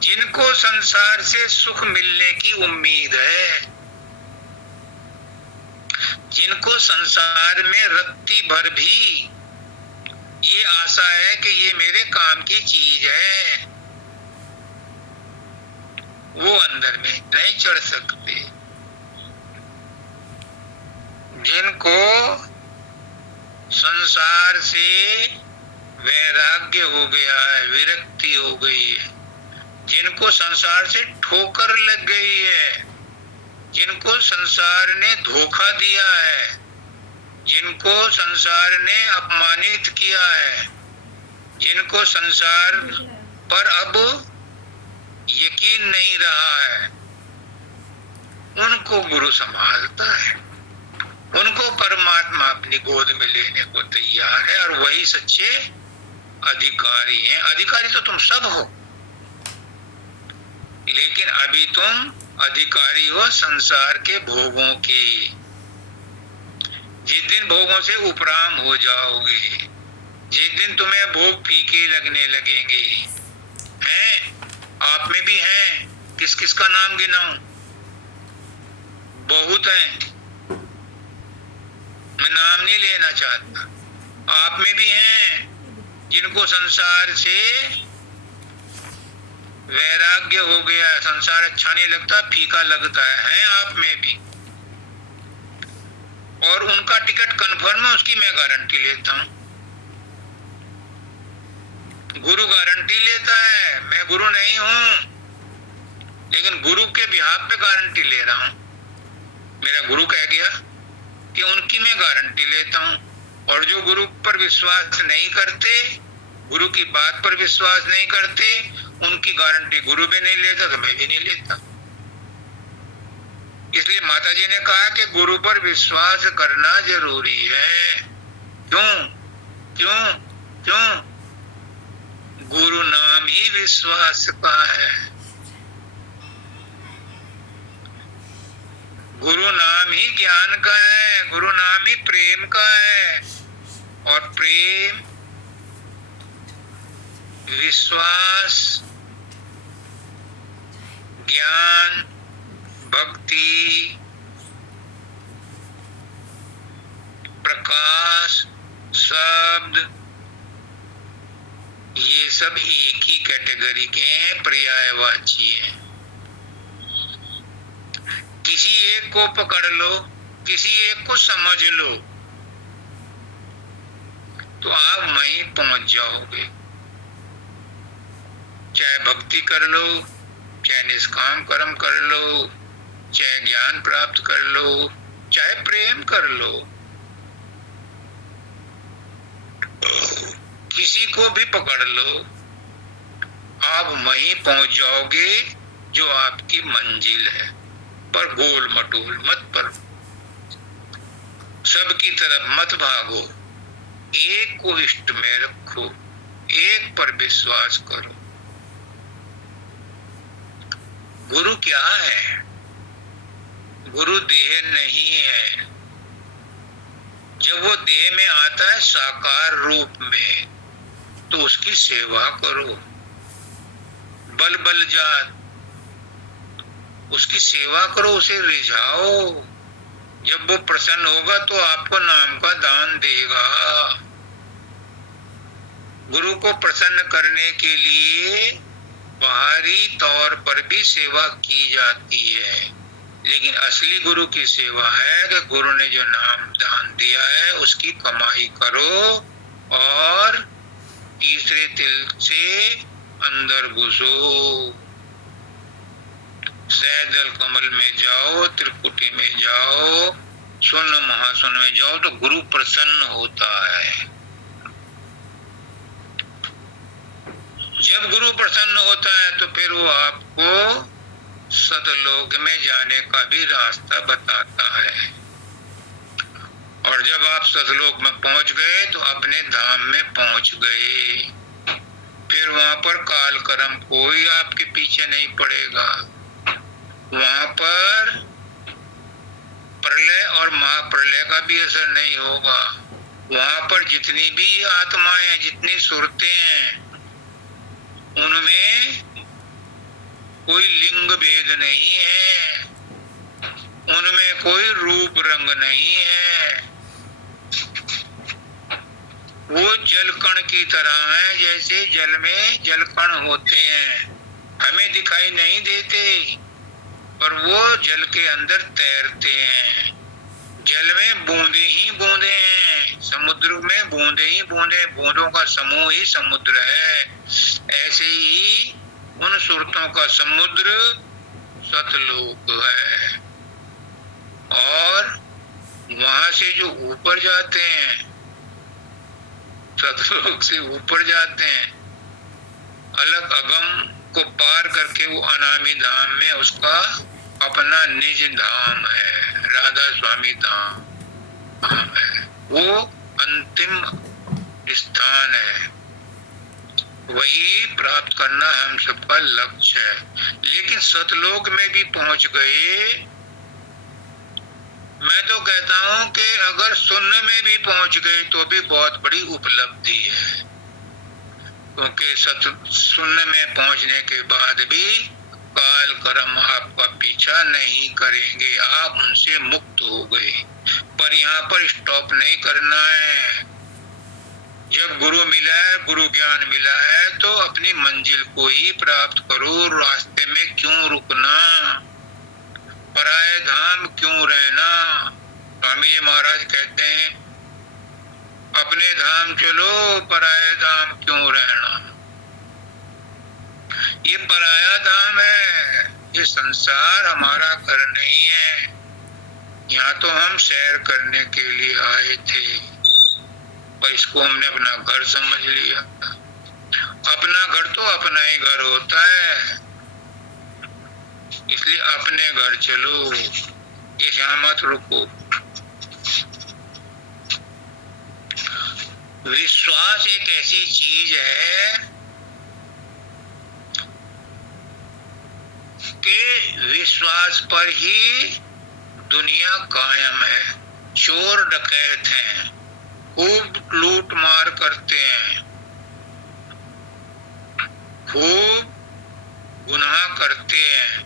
जिनको संसार से सुख मिलने की उम्मीद है, जिनको संसार में रत्ती भर भी ये आशा है कि ये मेरे काम की चीज है, वो अंदर में नहीं चढ़ सकते। जिनको संसार से वैराग्य हो गया है, विरक्ति हो गई है, जिनको संसार से ठोकर लग गई है, जिनको संसार ने धोखा दिया है, जिनको संसार ने अपमानित किया है, जिनको संसार पर अब यकीन नहीं रहा है, उनको गुरु संभालता है। उनको परमात्मा अपनी गोद में लेने को तैयार है, और वही सच्चे अधिकारी हैं। अधिकारी तो तुम सब हो, लेकिन अभी तुम अधिकारी हो संसार के भोगों के। जिस दिन भोगों से उपराम हो जाओगे, जिस दिन तुम्हें भोग फीके लगने लगेंगे, हैं, आप में भी हैं, किस किस का नाम गिनाऊं, बहुत हैं, मैं नाम नहीं लेना चाहता। आप में भी हैं जिनको संसार से वैराग्य हो गया, संसार अच्छा नहीं लगता, फीका लगता है आप में भी। और उनका टिकट कंफर्म है, उसकी मैं गारंटी लेता हूं। गुरु गारंटी लेता है, मैं गुरु नहीं हूं, लेकिन गुरु के बिहाफ पे गारंटी ले रहा हूं। मेरा गुरु कह गया कि उनकी मैं गारंटी लेता हूं। और जो गुरु पर विश्वास नहीं करते, गुरु की बात पर विश्वास नहीं करते, उनकी गारंटी गुरु भी नहीं लेता तो मैं भी नहीं लेता। इसलिए माता जी ने कहा कि गुरु पर विश्वास करना जरूरी है। क्यों क्यों क्यों? गुरु नाम ही विश्वास का है, गुरु नाम ही ज्ञान का है, गुरु नाम ही प्रेम का है। और प्रेम, विश्वास, ज्ञान, भक्ति, प्रकाश, शब्द, ये सब एक ही कैटेगरी के हैं, पर्यायवाची हैं। किसी एक को पकड़ लो, किसी एक को समझ लो, तो आप वहीं पहुंच जाओगे। चाहे भक्ति कर लो, चाहे निष्काम कर्म कर लो, चाहे ज्ञान प्राप्त कर लो, चाहे प्रेम कर लो, किसी को भी पकड़ लो, आप वहीं पहुंच जाओगे जो आपकी मंजिल है। पर गोल मटोल मत पर, सबकी तरफ मत भागो, एक को इष्ट में रखो, एक पर विश्वास करो। गुरु क्या है? गुरु देह नहीं है। जब वो देह में आता है साकार रूप में, तो उसकी सेवा करो, बल बल जात, उसकी सेवा करो, उसे रिझाओ। जब वो प्रसन्न होगा तो आपको नाम का दान देगा। गुरु को प्रसन्न करने के लिए बाहरी तौर पर भी सेवा की जाती है, लेकिन असली गुरु की सेवा है कि गुरु ने जो नाम दान दिया है उसकी कमाई करो और तीसरे तिल से अंदर घुसो। सैदल कमल में जाओ, त्रिकुटी में जाओ, सुन महासुन में जाओ, तो गुरु प्रसन्न होता है। जब गुरु प्रसन्न होता है तो फिर वो आपको सतलोक में जाने का भी रास्ता बताता है। और जब आप सतलोक में पहुंच गए तो अपने धाम में पहुंच गए। फिर वहां पर काल कर्म कोई आपके पीछे नहीं पड़ेगा। वहां पर प्रलय और महाप्रलय का भी असर नहीं होगा। वहां पर जितनी भी आत्माएं हैं, जितनी सुरतें हैं, उनमें कोई लिंग भेद नहीं है, उनमें कोई रूप रंग नहीं है। वो जल कण की तरह है, जैसे जल में जल कण होते हैं, हमें दिखाई नहीं देते, पर वो जल के अंदर तैरते हैं। जल में बूंदे ही बूंदे हैं, समुद्र में बूंदे ही बूंदे, बूंदों का समूह ही समुद्र है। ऐसे ही उन सुरतों का समुद्र सतलोक है। और वहां से जो ऊपर जाते हैं, सतलोक से ऊपर जाते हैं, अलग अगम को पार करके वो अनामी धाम में उसका अपना निज धाम है, राधा स्वामी धाम है। वो अंतिम स्थान है। वही प्राप्त करना हम सबका लक्ष्य है। लेकिन सतलोक में भी पहुंच गए, मैं तो कहता हूं कि अगर शून्य में भी पहुंच गए तो भी बहुत बड़ी उपलब्धि है, क्योंकि शून्य में पहुंचने के बाद भी काल कर्म आपका पीछा नहीं करेंगे, आप उनसे मुक्त हो गए। पर यहाँ पर स्टॉप नहीं करना है। जब गुरु मिला है, गुरु ज्ञान मिला है, तो अपनी मंजिल को ही प्राप्त करो। रास्ते में क्यों रुकना, पराये धाम क्यों रहना। स्वामी जी महाराज कहते हैं, अपने धाम चलो, पराये धाम क्यों रहना। ये पराया धाम है, ये संसार हमारा घर नहीं है। यहाँ तो हम सैर करने के लिए आए थे, पर इसको हमने अपना घर समझ लिया। अपना घर तो अपना ही घर होता है, इसलिए अपने घर चलो, यहाँ मत रुको। विश्वास एक ऐसी चीज है कि विश्वास पर ही दुनिया कायम है। चोर डकैत हैं, खूब लूट मार करते हैं, खूब गुनाह करते हैं,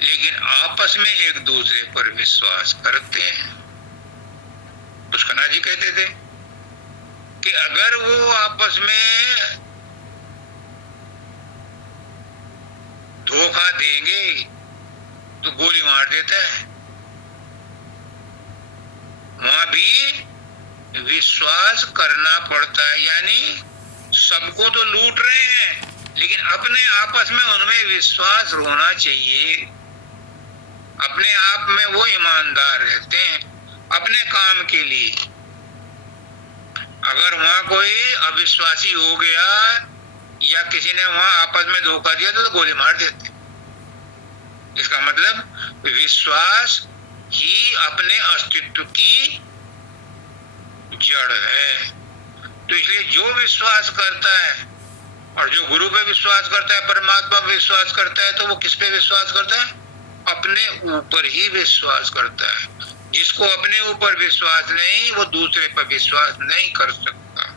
लेकिन आपस में एक दूसरे पर विश्वास करते हैं। पुष्कना जी कहते थे कि अगर वो आपस में धोखा देंगे तो गोली मार देता है। वहां भी विश्वास करना पड़ता है, यानी सबको तो लूट रहे हैं, लेकिन अपने आपस में उनमें विश्वास होना चाहिए। अपने आप में वो ईमानदार रहते हैं अपने काम के लिए। अगर वहां कोई अविश्वासी हो गया या किसी ने वहां आपस में धोखा दिया तो गोली मार देते। इसका मतलब विश्वास ही अपने अस्तित्व की जड़ है। तो इसलिए जो विश्वास करता है और जो गुरु पे विश्वास करता है, परमात्मा पे विश्वास करता है, तो वो किस पे विश्वास करता है? अपने ऊपर ही विश्वास करता है। जिसको अपने ऊपर विश्वास नहीं, वो दूसरे पर विश्वास नहीं कर सकता।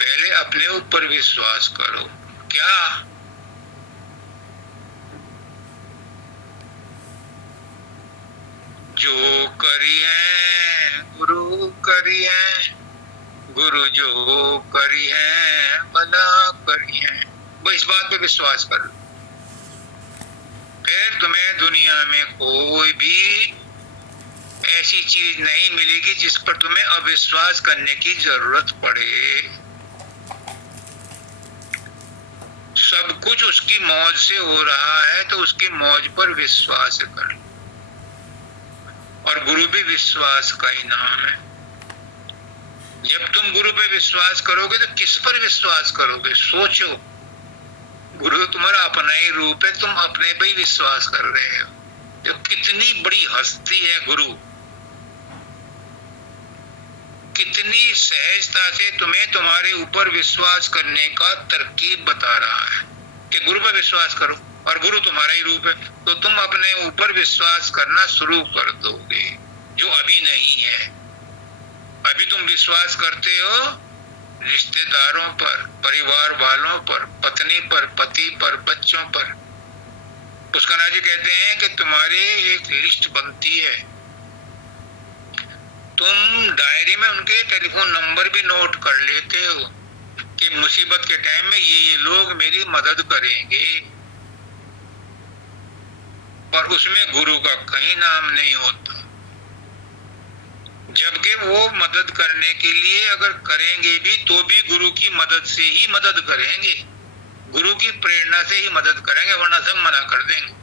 पहले अपने ऊपर विश्वास करो। क्या जो करी है गुरु करी है, गुरु जो करी है भला करी है, वो इस बात पे विश्वास कर लो। फिर तुम्हें दुनिया में कोई भी ऐसी चीज नहीं मिलेगी जिस पर तुम्हें अविश्वास करने की जरूरत पड़े। सब कुछ उसकी मौज से हो रहा है, तो उसकी मौज पर विश्वास कर। और गुरु भी विश्वास का ही नाम है। जब तुम गुरु पे विश्वास करोगे तो किस पर विश्वास करोगे? सोचो, गुरु तुम्हारा अपना ही रूप है, तुम अपने पे ही विश्वास कर रहे हो। जो कितनी बड़ी हस्ती है गुरु, कितनी सहजता से तुम्हें तुम्हारे ऊपर विश्वास करने का तरकीब बता रहा है कि गुरु पर विश्वास करो, और गुरु तुम्हारा ही रूप है, तो तुम अपने ऊपर विश्वास करना शुरू कर दोगे, जो अभी नहीं है। अभी तुम विश्वास करते हो रिश्तेदारों पर, परिवार वालों पर, पत्नी पर, पति पर, बच्चों पर। पुष्कना जी कहते हैं कि तुम्हारी एक लिस्ट बनती है, तुम डायरी में उनके टेलीफोन नंबर भी नोट कर लेते हो कि मुसीबत के टाइम में ये लोग मेरी मदद करेंगे, और उसमें गुरु का कहीं नाम नहीं होता। जबकि वो मदद करने के लिए अगर करेंगे भी तो भी गुरु की मदद से ही मदद करेंगे, गुरु की प्रेरणा से ही मदद करेंगे, वरना सब मना कर देंगे।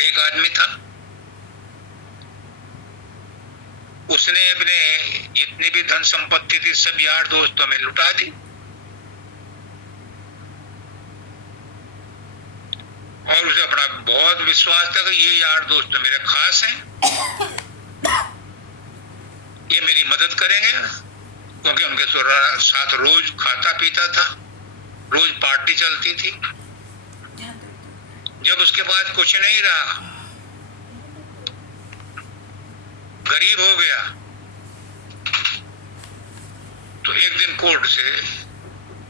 एक आदमी था, उसने अपने जितनी भी धन संपत्ति थी सब यार दोस्तों में लुटा दी, और उसे अपना बहुत विश्वास था कि ये यार दोस्त तो मेरे खास हैं। ये मेरी मदद करेंगे, क्योंकि उनके साथ रोज खाता पीता था, रोज पार्टी चलती थी। जब उसके पास कुछ नहीं रहा, गरीब हो गया, तो एक दिन कोर्ट से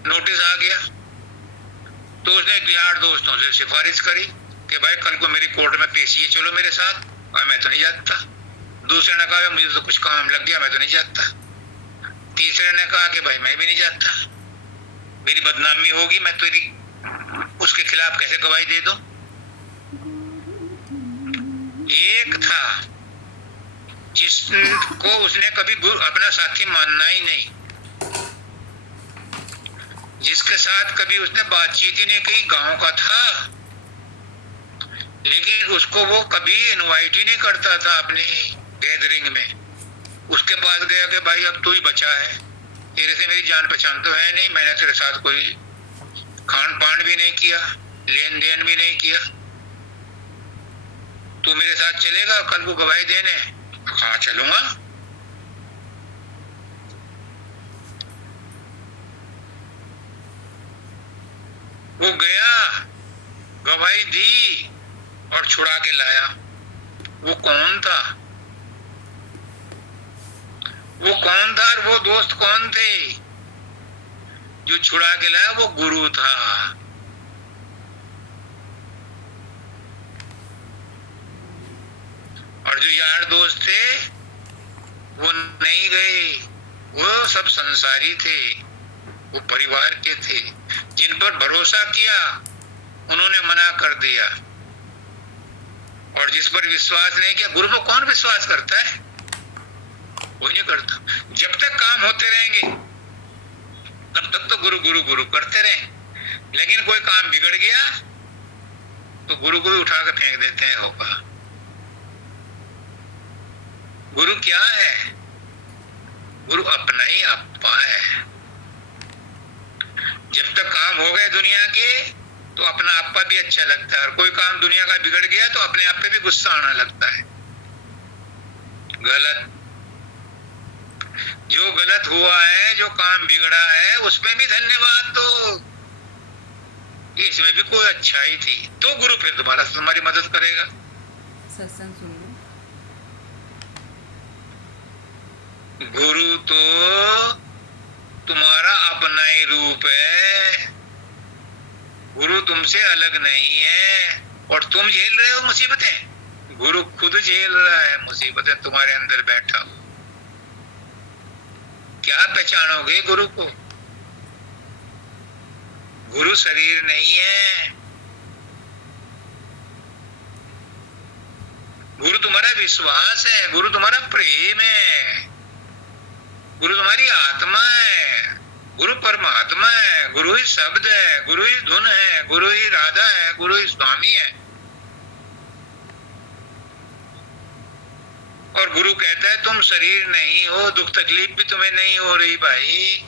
नोटिस आ गया। तो उसने यार दोस्तों से सिफारिश करी कि भाई कल को मेरी कोर्ट में पेशी है, चलो मेरे साथ। और मैं तो नहीं जाता। दूसरे ने कहा मुझे तो कुछ काम लग गया, मैं तो नहीं जाता। तीसरे ने कहा कि भाई मैं भी नहीं जाता, मेरी बदनामी होगी, मैं तेरी उसके खिलाफ कैसे गवाही दे दूं। एक था जिसको उसने कभी अपना साथी मानना ही नहीं, जिसके साथ कभी उसने बातचीत ही नहीं की, गांव का था, लेकिन उसको वो कभी इनवाइट ही नहीं करता था अपनी गैदरिंग में। उसके पास गया कि भाई अब तू ही बचा है, तेरे से मेरी जान पहचान तो है नहीं, मैंने तेरे साथ कोई खान पान भी नहीं किया, लेन देन भी नहीं किया, तू मेरे साथ चलेगा कल को गवाही देने? हाँ चलूंगा। वो गया, गवाही दी और छुड़ा के लाया। वो कौन था? वो कौन था और वो दोस्त कौन थे जो छुड़ा के लाया? वो गुरु था। और जो यार दोस्त थे वो नहीं गए, वो सब संसारी थे, वो परिवार के थे। जिन पर भरोसा किया उन्होंने मना कर दिया, और जिस पर विश्वास नहीं किया, गुरु को कौन विश्वास करता है? कोई नहीं करता। जब तक काम होते रहेंगे तब तक तो गुरु गुरु गुरु करते रहे, लेकिन कोई काम बिगड़ गया तो गुरु को भी उठा के फेंक देते हैं। होगा गुरु क्या है? गुरु अपना ही अपा है। जब तक काम हो गए दुनिया के तो अपना आपा भी अच्छा लगता है, और कोई काम दुनिया का बिगड़ गया तो अपने आप पे भी गुस्सा आना लगता है। गलत, जो गलत हुआ है, जो काम बिगड़ा है, उसमें भी धन्यवाद दो, इसमें भी कोई अच्छाई थी, तो गुरु फिर दोबारा से तुम्हारी मदद करेगा। सत्संग सुन लो। गुरु तो तुम्हारा अपना ही रूप है, गुरु तुमसे अलग नहीं है। और तुम झेल रहे हो मुसीबतें, गुरु खुद झेल रहा है मुसीबतें तुम्हारे अंदर बैठा। क्या पहचानोगे गुरु को? गुरु शरीर नहीं है, गुरु तुम्हारा विश्वास है, गुरु तुम्हारा प्रेम है, गुरु तुम्हारी आत्मा है, गुरु परमात्मा है, गुरु ही शब्द है, गुरु ही धुन है, गुरु ही राधा है, गुरु ही स्वामी है। और गुरु कहता है तुम शरीर नहीं हो, दुख तकलीफ भी तुम्हें नहीं हो रही भाई,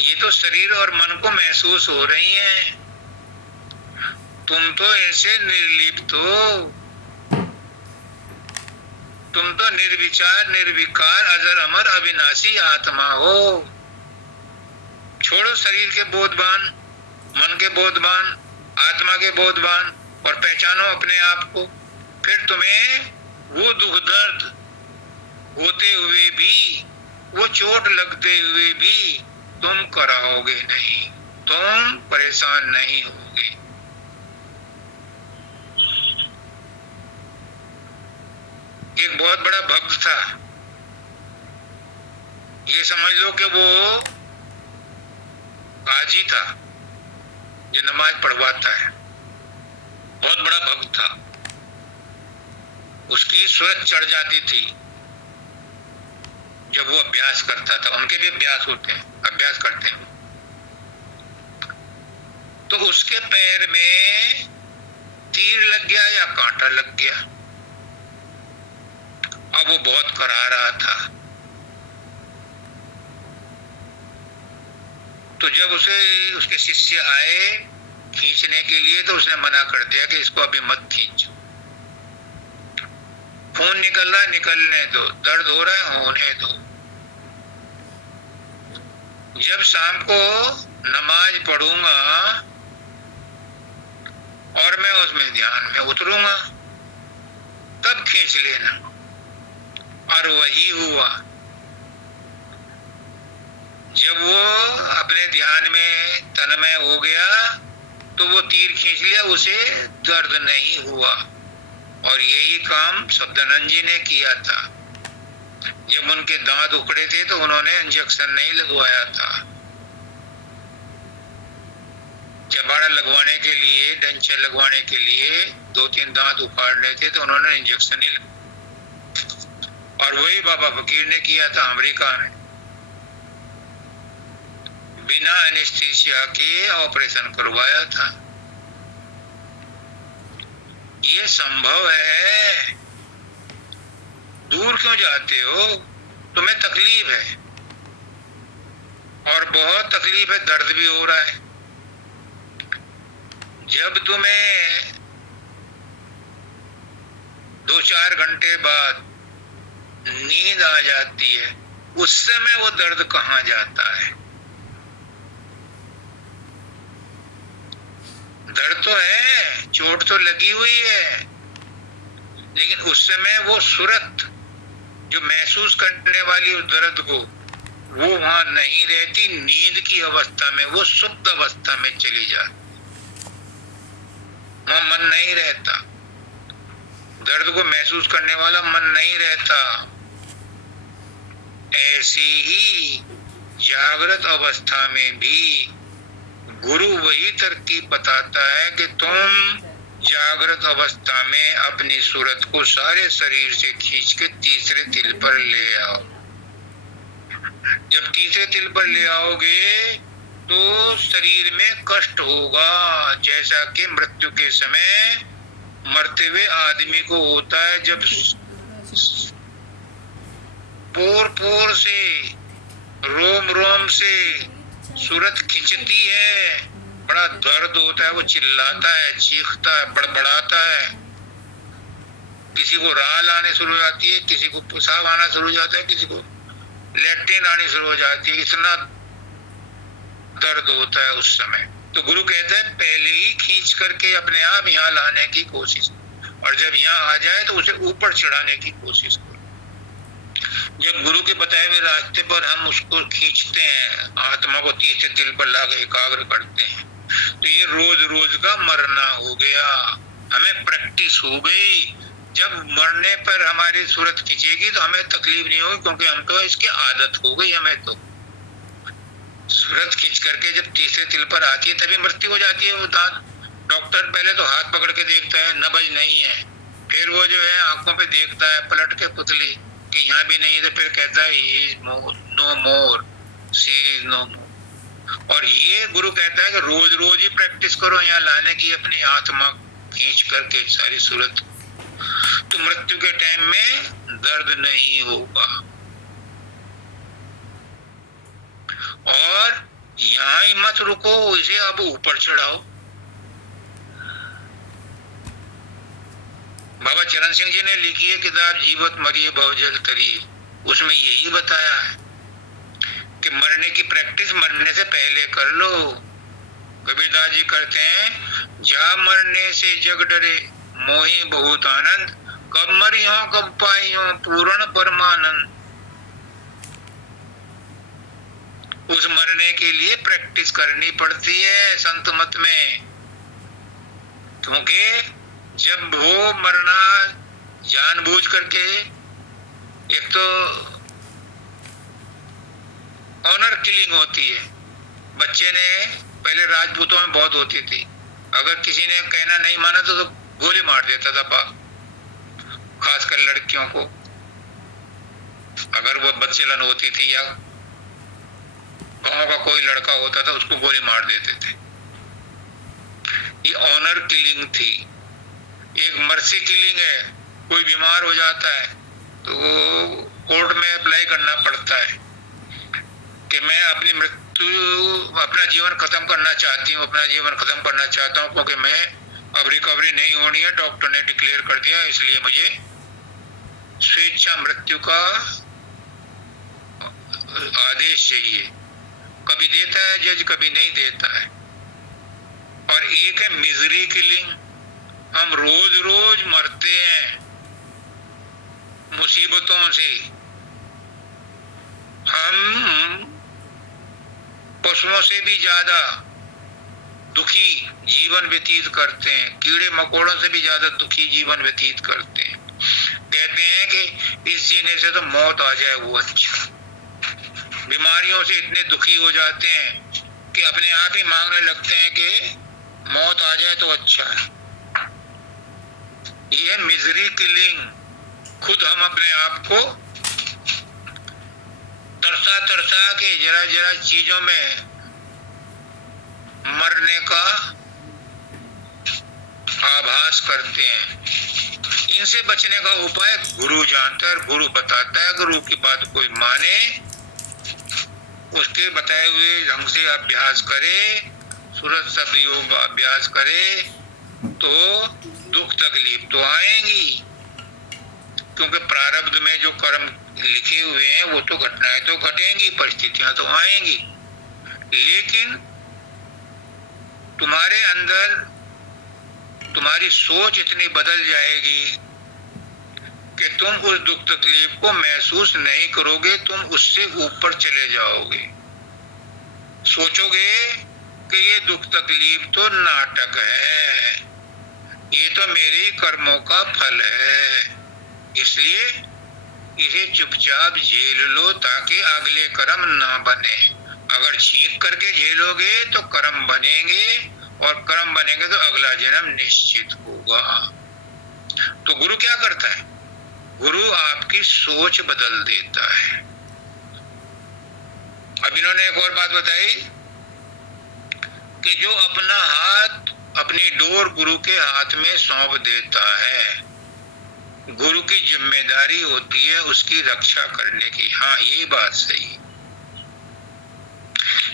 ये तो शरीर और मन को महसूस हो रही है। तुम तो ऐसे निर्लिप्त हो, तुम तो निर्विचार निर्विकार अजर अमर अविनाशी आत्मा हो। छोड़ो शरीर के बोधवान, मन के बोधवान, आत्मा के बोधवान, और पहचानो अपने आप को। फिर तुम्हें वो दुख दर्द होते हुए भी, वो चोट लगते हुए भी तुम कराओगे नहीं, तुम परेशान नहीं होगे। एक बहुत बड़ा भक्त था, ये समझ लो कि वो काजी था जो नमाज पढ़वाता है, बहुत बड़ा भक्त था। उसकी सूरत चढ़ जाती थी जब वो अभ्यास करता था, उनके भी अभ्यास होते हैं, अभ्यास करते हैं। तो उसके पैर में तीर लग गया या कांटा लग गया, अब वो बहुत करा रहा था। तो जब उसके शिष्य आए खींचने के लिए तो उसने मना कर दिया कि इसको अभी मत खींचो। खून निकल रहा है, निकलने दो, दर्द हो रहा है, होने दो। जब शाम को नमाज पढ़ूंगा और मैं उसमें ध्यान में उतरूंगा, तब खींच लेना। और वही हुआ। जब वो अपने ध्यान में तन्मय हो गया तो वो तीर खींच लिया, उसे दर्द नहीं हुआ। और यही काम शब्दानंद जी ने किया था। जब उनके दांत उखड़े थे तो उन्होंने इंजेक्शन नहीं लगवाया था। चबाड़ा लगवाने के लिए, डंचर लगवाने के लिए 2-3 दांत उखाड़ने थे तो उन्होंने इंजेक्शन नहीं लगवाया। और वही बाबा फकीर ने किया था अमेरिका में, बिना एनेस्थीसिया के ऑपरेशन करवाया था। ये संभव है। दूर क्यों जाते हो? तुम्हें तकलीफ है और बहुत तकलीफ है, दर्द भी हो रहा है। जब तुम्हें 2-4 घंटे बाद नींद आ जाती है, उस समय वो दर्द कहाँ जाता है? दर्द तो है, चोट तो लगी हुई है, लेकिन उस समय वो सूरत जो महसूस करने वाली उस दर्द को, वो वहां नहीं रहती। नींद की अवस्था में, वो सुप्त अवस्था में चली जाती, वहां मन नहीं रहता। दर्द को महसूस करने वाला मन नहीं रहता। ऐसी ही जागृत अवस्था में भी गुरु वही तरकीब बताता है कि तुम जागृत अवस्था में अपनी सूरत को सारे शरीर से खींच के तीसरे तिल पर ले आओ। जब तीसरे तिल पर ले आओगे तो शरीर में कष्ट होगा, जैसा कि मृत्यु के समय मरते हुए आदमी को होता है। जब पोर पोर से, रोम रोम से सूरत खिंचती है, बड़ा दर्द होता है, वो चिल्लाता है, चीखता है, बड़बड़ाता है। किसी को राल आने शुरू हो जाती है, किसी को पेशाब आना शुरू हो जाता है, किसी को लैट्रिन आनी शुरू हो जाती है। इतना दर्द होता है उस समय। तो गुरु कहता है पहले ही खींच करके अपने आप यहाँ लाने की कोशिश, और जब यहाँ आ जाए तो उसे ऊपर चढ़ाने की कोशिश करो। जब गुरु के बताए हुए रास्ते पर हम उसको खींचते हैं, आत्मा को तीसरे तिल पर लाकर एकाग्र करते हैं, तो ये रोज रोज का मरना हो गया, हमें प्रैक्टिस हो गई। जब मरने पर हमारी सूरत खींचेगी तो हमें तकलीफ नहीं होगी, क्योंकि हमको इसकी आदत हो गई। हमें तो सूरत खींच करके जब तीसरे तिल पर आती है तभी मृत्यु हो जाती है। वो डॉक्टर पहले तो हाथ पकड़ के देखता है, नब्ज नहीं है, फिर वो जो है आंखों पे देखता है पलट के पुतली कि यहाँ भी नहीं है, तो फिर कहता है no more, she is no more. और ये गुरु कहता है कि रोज रोज ही प्रैक्टिस करो यहाँ लाने की अपनी आत्मा खींच करके सारी सूरत, तो मृत्यु के टाइम में दर्द नहीं होगा। और यहाँ ही मत रुको, इसे अब ऊपर चढ़ाओ। बाबा चरण सिंह जी ने लिखी है किताब जीवत मरिए बहुजल तरी, उसमें यही बताया है कि मरने की प्रैक्टिस मरने से पहले कर लो। कबीरदास जी करते हैं, जा मरने से जग डरे मोहि बहुत आनंद, कब मरियो कब पाइयो पूर्ण परमानंद। उस मरने के लिए प्रैक्टिस करनी पड़ती है संत मत में, क्योंकि जब वो मरना जानबूझ करके, एक तो ऑनर किलिंग होती है। बच्चे ने पहले राजपूतों में बहुत होती थी, अगर किसी ने कहना नहीं माना तो गोली मार देता था बाप, खासकर लड़कियों को। अगर वो बदचलन होती थी या गांव का कोई लड़का होता था उसको गोली मार देते थे। ये ऑनर किलिंग थी। एक मर्सी किलिंग है, कोई बीमार हो जाता है तो कोर्ट में अप्लाई करना पड़ता है कि मैं अपनी अपना जीवन खत्म करना चाहती हूँ, अपना जीवन खत्म करना चाहता हूँ, क्योंकि मैं अब रिकवरी नहीं होनी है, डॉक्टर ने डिक्लेयर कर दिया, इसलिए मुझे स्वेच्छा मृत्यु का आदेश चाहिए। कभी देता है जज, कभी नहीं देता है। और एक है मिजरी किलिंग, हम रोज रोज मरते हैं मुसीबतों से। हम पशुओं से भी ज्यादा दुखी जीवन व्यतीत करते हैं, कीड़े मकोड़ों से भी ज्यादा दुखी जीवन व्यतीत करते हैं। कहते हैं कि इस जीने से तो मौत आ जाए वो अच्छा। बीमारियों से इतने दुखी हो जाते हैं कि अपने आप ही मांगने लगते हैं कि मौत आ जाए तो अच्छा है। ये मिजरी किलिंग। खुद हम अपने आप को तरसा तरसा के जरा जरा चीजों में मरने का आभास करते हैं। इनसे बचने का उपाय गुरु जानता है, गुरु बताता है। गुरु की बात कोई माने, उसके बताए हुए ढंग से अभ्यास करे, सूरज शब्द योग का अभ्यास करे, तो दुख तकलीफ तो आएंगी, क्योंकि प्रारब्ध में जो कर्म लिखे हुए हैं वो तो घटनाएं तो घटेंगी, परिस्थितियां तो आएंगी। लेकिन तुम्हारे अंदर तुम्हारी सोच इतनी बदल जाएगी कि तुम उस दुख तकलीफ को महसूस नहीं करोगे, तुम उससे ऊपर चले जाओगे। सोचोगे कि ये दुख तकलीफ तो नाटक है, ये तो मेरे कर्मों का फल है, इसलिए इसे चुपचाप झेल लो ताकि अगले कर्म ना बने। अगर छींक करके झेलोगे तो कर्म बनेंगे, और कर्म बनेंगे तो अगला जन्म निश्चित होगा। तो गुरु क्या करता है? गुरु आपकी सोच बदल देता है। अब इन्होंने एक और बात बताई कि जो अपना हाथ, अपनी डोर गुरु के हाथ में सौंप देता है, गुरु की जिम्मेदारी होती है उसकी रक्षा करने की। हाँ, ये बात सही।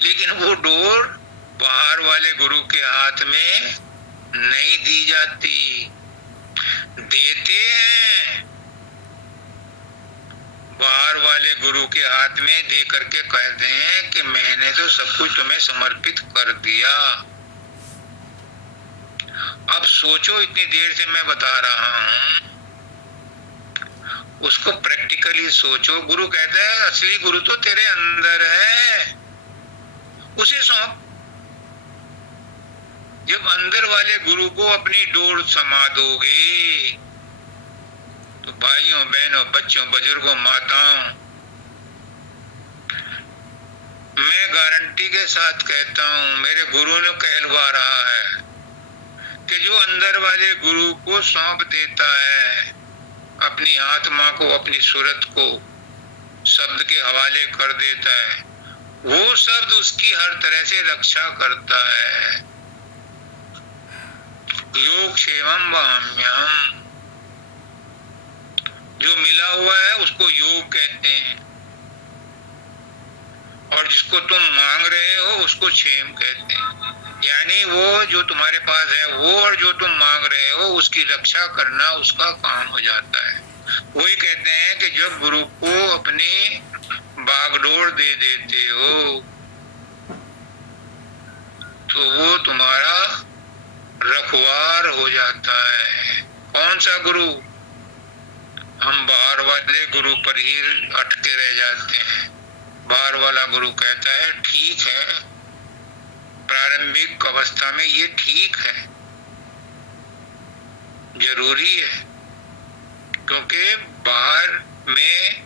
लेकिन वो डोर बाहर वाले गुरु के हाथ में नहीं दी जाती। देते हैं, बाहर वाले गुरु के हाथ में दे करके कहते हैं कि मैंने तो सब कुछ तुम्हें समर्पित कर दिया। अब सोचो, इतनी देर से मैं बता रहा हूं, उसको प्रैक्टिकली सोचो। गुरु कहता है असली गुरु तो तेरे अंदर है, उसे सौंप। जब अंदर वाले गुरु को अपनी डोर समा दोगे तो भाइयों बहनों, बच्चों, बुजुर्गों, माताओं, मैं गारंटी के साथ कहता हूं, मेरे गुरु ने कहलवा रहा है कि जो अंदर वाले गुरु को सौंप देता है अपनी आत्मा को, अपनी सूरत को, शब्द के हवाले कर देता है, वो शब्द उसकी हर तरह से रक्षा करता है। योग क्षेमम वाम्यहम, जो मिला हुआ है उसको योग कहते हैं, और जिसको तुम मांग रहे हो उसको क्षेम कहते हैं। यानी वो जो तुम्हारे पास है वो, और जो तुम मांग रहे हो उसकी रक्षा करना उसका काम हो जाता है। वही कहते हैं कि जब गुरु को अपनी बागडोर दे देते हो तो वो तुम्हारा रखवार हो जाता है। कौन सा गुरु? हम बाहर वाले गुरु पर ही अटके रह जाते हैं। बाहर वाला गुरु कहता है ठीक है, प्रारंभिक अवस्था में ये ठीक है, जरूरी है, क्योंकि बाहर में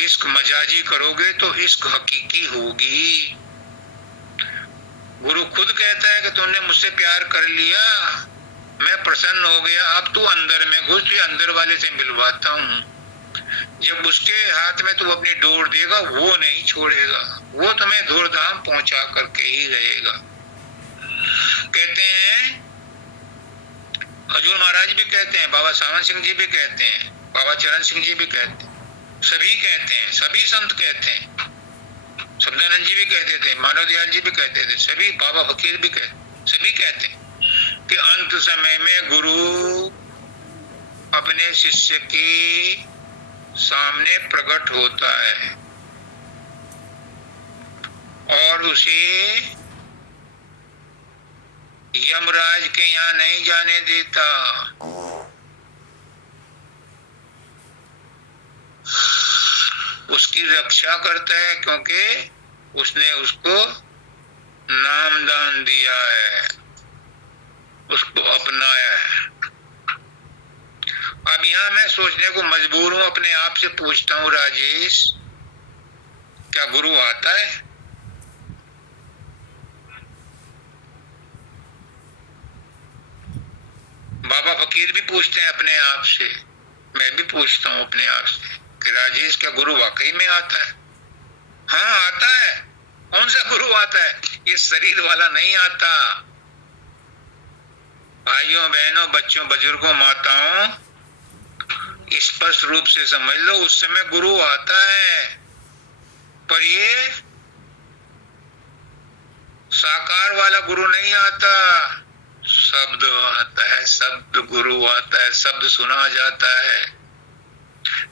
इश्क मजाजी करोगे तो इश्क हकीकी होगी। गुरु खुद कहता है कि तुमने मुझसे प्यार कर लिया, मैं प्रसन्न हो गया, अब तू अंदर में घुस, तुझे अंदर वाले से मिलवाता हूँ। जब उसके हाथ में तू अपनी डोर देगा वो नहीं छोड़ेगा, वो तुम्हें धूर्धाम पहुंचा करके ही रहेगा। कहते हैं, हजूर महाराज भी कहते हैं, बाबा सावन सिंह जी भी कहते हैं, बाबा चरण सिंह जी भी कहते हैं, सभी कहते हैं, सभी संत कहते हैं, शब्दानंद जी भी कहते थे, मानव दयाल जी भी कहते थे, सभी बाबा फकीर भी कहते, सभी कहते हैं कि अंत समय में गुरु अपने शिष्य के सामने प्रकट होता है और उसे यमराज के यहाँ नहीं जाने देता। उसकी रक्षा करता है क्योंकि उसने उसको नामदान दिया है, उसको अपनाया है। अब यहाँ मैं सोचने को मजबूर हूं, अपने आप से पूछता हूं, राजेश, क्या गुरु आता है? बाबा फकीर भी पूछते हैं अपने आप से, मैं भी पूछता हूं अपने आप से कि राजेश, क्या गुरु वाकई में आता है? हाँ, आता है। कौन सा गुरु आता है? ये शरीर वाला नहीं आता। भाइयों बहनों, बच्चों, बुजुर्गों, माताओं, स्पष्ट रूप से समझ लो, उस समय गुरु आता है, पर ये साकार वाला गुरु नहीं आता। शब्द आता है, शब्द गुरु आता है, शब्द सुना जाता है।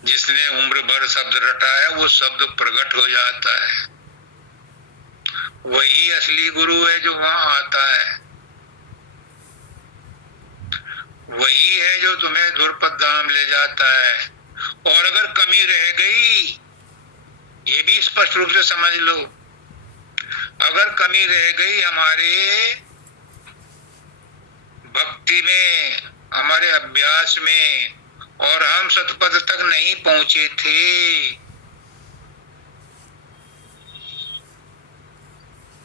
जिसने उम्र भर शब्द रटा है वो शब्द प्रकट हो जाता है। वही असली गुरु है जो वहां आता है। वही है जो तुम्हें ध्रुपद धाम ले जाता है। और अगर कमी रह गई, ये भी स्पष्ट रूप से समझ लो, अगर कमी रह गई हमारे भक्ति में, हमारे अभ्यास में, और हम सतपद तक नहीं पहुंचे थे,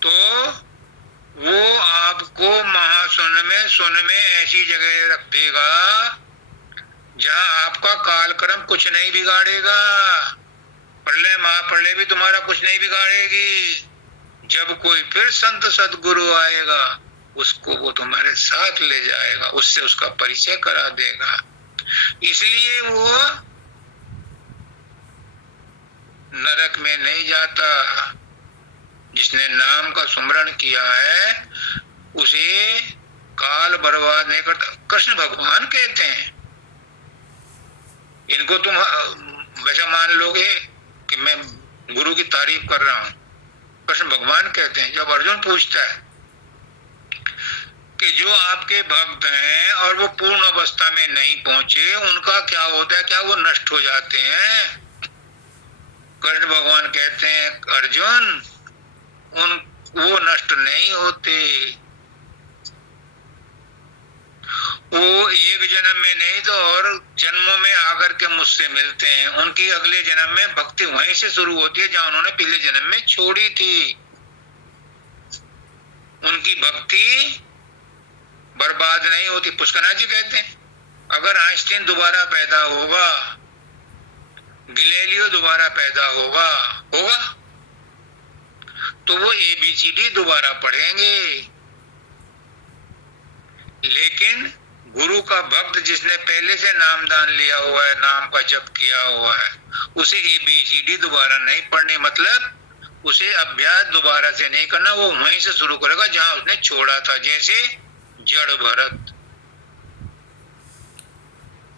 तो वो आपको सुन में ऐसी जगह रख देगा जहां आपका कालक्रम कुछ नहीं बिगाड़ेगा। प्रलय महाप्रलय भी तुम्हारा कुछ नहीं बिगाड़ेगी। जब कोई फिर संत सदगुरु आएगा, उसको वो तुम्हारे साथ ले जाएगा, उससे उसका परिचय करा देगा। इसलिए वो नरक में नहीं जाता। जिसने नाम का सुमरण किया है उसे काल बर्बाद नहीं करता। कृष्ण भगवान कहते हैं, इनको तुम वैसा मान लोगे कि मैं गुरु की तारीफ कर रहा हूं। कृष्ण भगवान कहते हैं, जब अर्जुन पूछता है कि जो आपके भक्त हैं और वो पूर्ण अवस्था में नहीं पहुंचे, उनका क्या होता है? क्या वो नष्ट हो जाते हैं? कृष्ण भगवान कहते हैं, अर्जुन, वो नष्ट नहीं होते। वो एक जन्म में नहीं तो और जन्मों में आकर के मुझसे मिलते हैं। उनकी अगले जन्म में भक्ति वहीं से शुरू होती है जहां उन्होंने पिछले जन्म में छोड़ी थी। उनकी भक्ति बर्बाद नहीं होती। पुष्करनाथ जी कहते हैं, अगर आइंस्टीन दोबारा पैदा होगा, गैलीलियो दोबारा पैदा होगा तो वो ABCD दोबारा पढ़ेंगे। लेकिन गुरु का भक्त जिसने पहले से नामदान लिया हुआ है, नाम का जप किया हुआ है, उसे ABCD दोबारा नहीं पढ़नी। मतलब उसे अभ्यास दोबारा से नहीं करना, वो वहीं से शुरू करेगा जहां उसने छोड़ा था। जैसे जड़ भरत,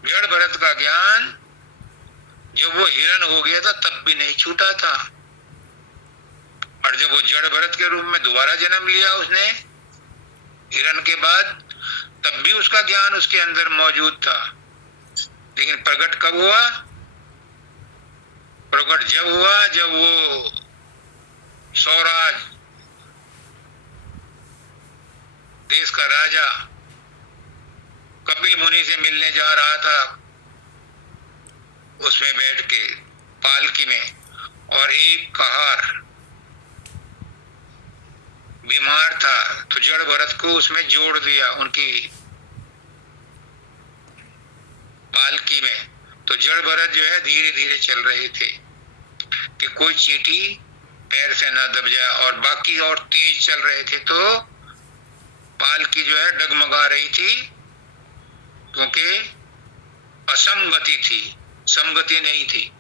जड़ भरत का ज्ञान जब वो हिरण हो गया था तब भी नहीं छूटा था, और जब वो जड़ भरत के रूप में दोबारा जन्म लिया उसने हिरण के बाद, तब भी उसका ज्ञान उसके अंदर मौजूद था। लेकिन प्रकट कब हुआ? प्रकट जब हुआ जब वो सौराज देश का राजा कपिल मुनि से मिलने जा रहा था, उसमें बैठ के पालकी में, और एक कहार बीमार था तो जड़ भरत को उसमें जोड़ दिया उनकी पालकी में। तो जड़ भरत जो है धीरे धीरे चल रहे थे कि कोई चींटी पैर से ना दब जाए, और बाकी और तेज चल रहे थे तो पालकी जो है डगमगा रही थी, क्योंकि असमगति थी, समगति नहीं थी।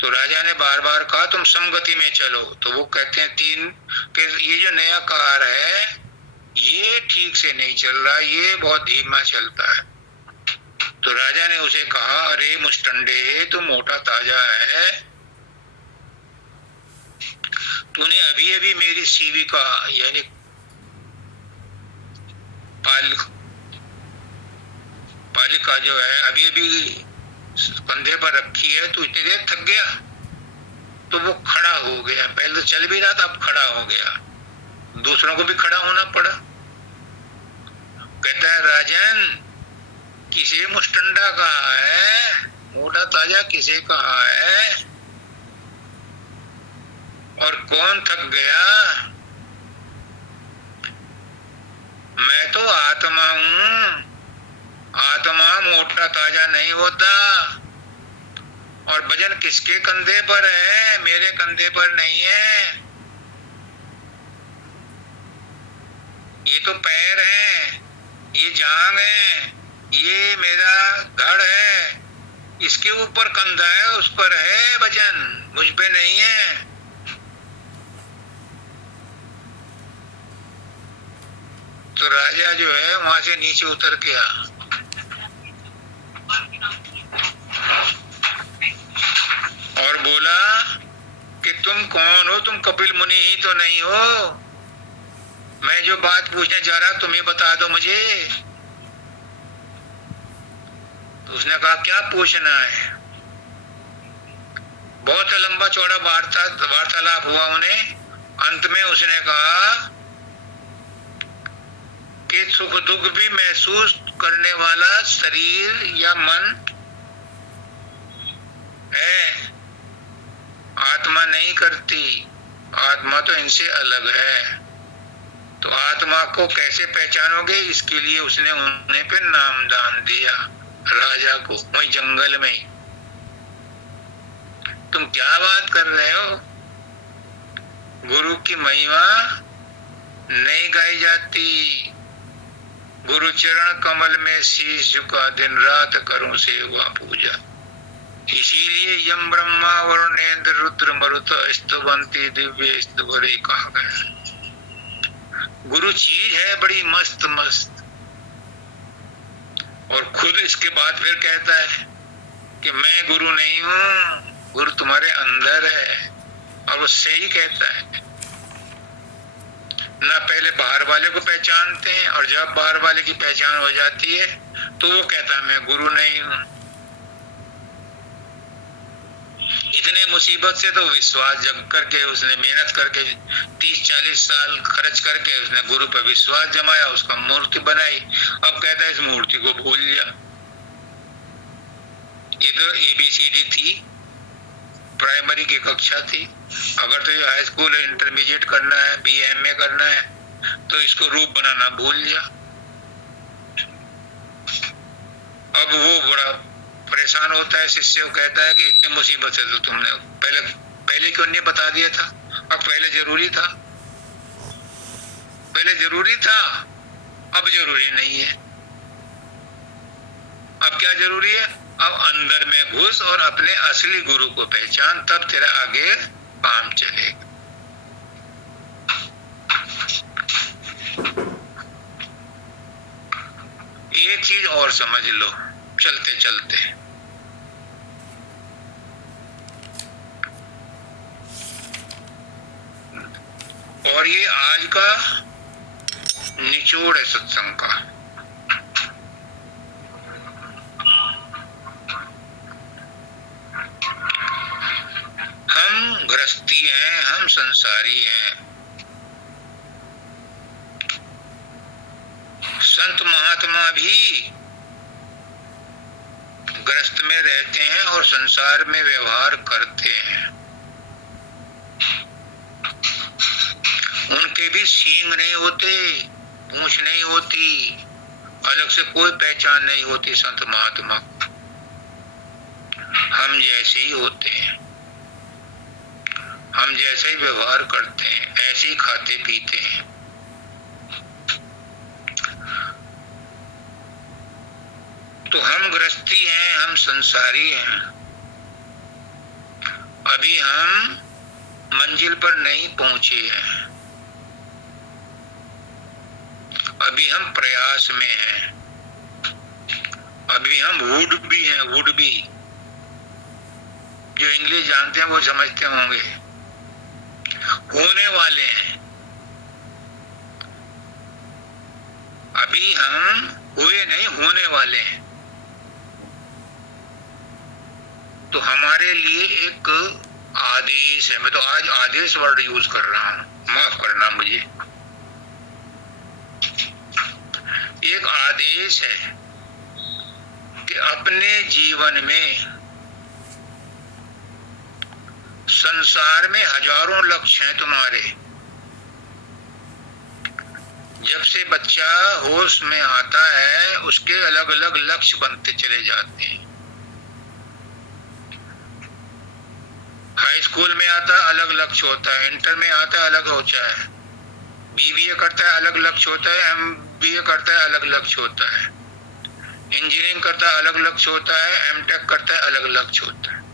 तो राजा ने बार बार कहा तुम समगति में चलो, तो वो कहते हैं कि ये जो नया कार है ये ठीक से नहीं चल रहा, ये बहुत धीमा चलता है। तो राजा ने उसे कहा, अरे मुस्टंडे, तू मोटा ताजा है, तूने अभी अभी मेरी सेविका यानी पालिका जो है अभी अभी कंधे पर रखी है, तू इतनी देर थक गया? तो वो खड़ा हो गया, पहले तो चल भी रहा था, अब खड़ा हो गया, दूसरों को भी खड़ा होना पड़ा। कहता है, राजन, किसे मुस्टंडा कहा है, मोटा ताजा किसे कहा है, और कौन थक गया? मैं तो आत्मा हूं, आत्मा मोटा ताजा नहीं होता। और वजन किसके कंधे पर है? मेरे कंधे पर नहीं है। ये तो पैर है, ये जांग है, ये मेरा धड़ है, इसके ऊपर कंधा है, उस पर है वजन, मुझ पे नहीं है। तो राजा जो है वहां से नीचे उतर के आ और बोला कि तुम कौन हो? तुम कपिल मुनि ही तो नहीं हो? मैं जो बात पूछने जा रहा तुम ही बता दो मुझे। तो उसने कहा, क्या पूछना है? बहुत लंबा चौड़ा वार्तालाप हुआ उन्हें। अंत में उसने कहा कि सुख दुख भी महसूस करने वाला शरीर या मन है, आत्मा नहीं करती, आत्मा तो इनसे अलग है। तो आत्मा को कैसे पहचानोगे? इसके लिए उसने उन्हें पे नामदान दिया, राजा को, वही जंगल में ही। तुम क्या बात कर रहे हो? गुरु की महिमा नहीं गाई जाती। गुरु चरण कमल में शीश झुका, दिन रात करूं सेवा पूजा। इसीलिए यम ब्रह्मा वरुणेन्द्र रुद्र मरुत स्तुवंती दिव्य स्तुवरी कहा गया। गुरु चीज है बड़ी मस्त मस्त। और खुद इसके बाद फिर कहता है कि मैं गुरु नहीं हूं, गुरु तुम्हारे अंदर है। और वो सही कहता है। ना पहले बाहर वाले को पहचानते हैं, और जब बाहर वाले की पहचान हो जाती है तो वो कहता है मैं गुरु नहीं हूं। इतने मुसीबत से तो विश्वास जग करके उसने मेहनत करके 30-40 साल खर्च करके उसने गुरु पर विश्वास जमाया, उसका मूर्ति बनाई। अब कहता है इस मूर्ति को भूल जा। ये तो ABCD थी, प्राइमरी की कक्षा थी। अगर तो हाई स्कूल इंटरमीडिएट करना है, BA MA करना है, तो इसको रूप बनाना भूल जा। अब वो बड़ा परेशान होता है, शिष्य को कहता है कि इतनी मुसीबत से तो तुमने पहले क्यों नहीं बता दिया था? अब पहले जरूरी था, पहले जरूरी था, अब जरूरी नहीं है। अब क्या जरूरी है? अब अंदर में घुस और अपने असली गुरु को पहचान, तब तेरा आगे काम चलेगा। एक चीज और समझ लो चलते चलते, और ये आज का निचोड़ है सत्संग का। हम गृहस्थी हैं, हम संसारी हैं। संत महात्मा भी गृहस्थ में रहते हैं और संसार में व्यवहार करते हैं। उनके भी सींग नहीं होते, पूंछ नहीं होती, अलग से कोई पहचान नहीं होती संत महात्मा। हम जैसे ही होते हैं, हम जैसे ही व्यवहार करते हैं, ऐसे ही खाते पीते हैं। तो हम गृहस्थी हैं, हम संसारी हैं। अभी हम मंजिल पर नहीं पहुंचे हैं, अभी हम प्रयास में हैं। अभी हम वुड भी हैं, वुड भी। जो इंग्लिश जानते हैं वो समझते होंगे, होने वाले हैं। अभी हम हुए नहीं, होने वाले हैं। तो हमारे लिए एक आदेश है। मैं तो आज आदेश वर्ड यूज कर रहा हूं, माफ करना मुझे। एक आदेश है कि अपने जीवन में, संसार में हजारों लक्ष्य हैं तुम्हारे। जब से बच्चा होश में आता है उसके अलग अलग लक्ष्य बनते चले जाते हैं। हाई स्कूल में आता है अलग लक्ष्य होता है, इंटर में आता है अलग होता है, बीबीए करता है अलग लक्ष्य होता है, एमबीए करता है अलग लक्ष्य होता है, इंजीनियरिंग करता है अलग लक्ष्य होता है, एमटेक करता है अलग लक्ष्य होता है,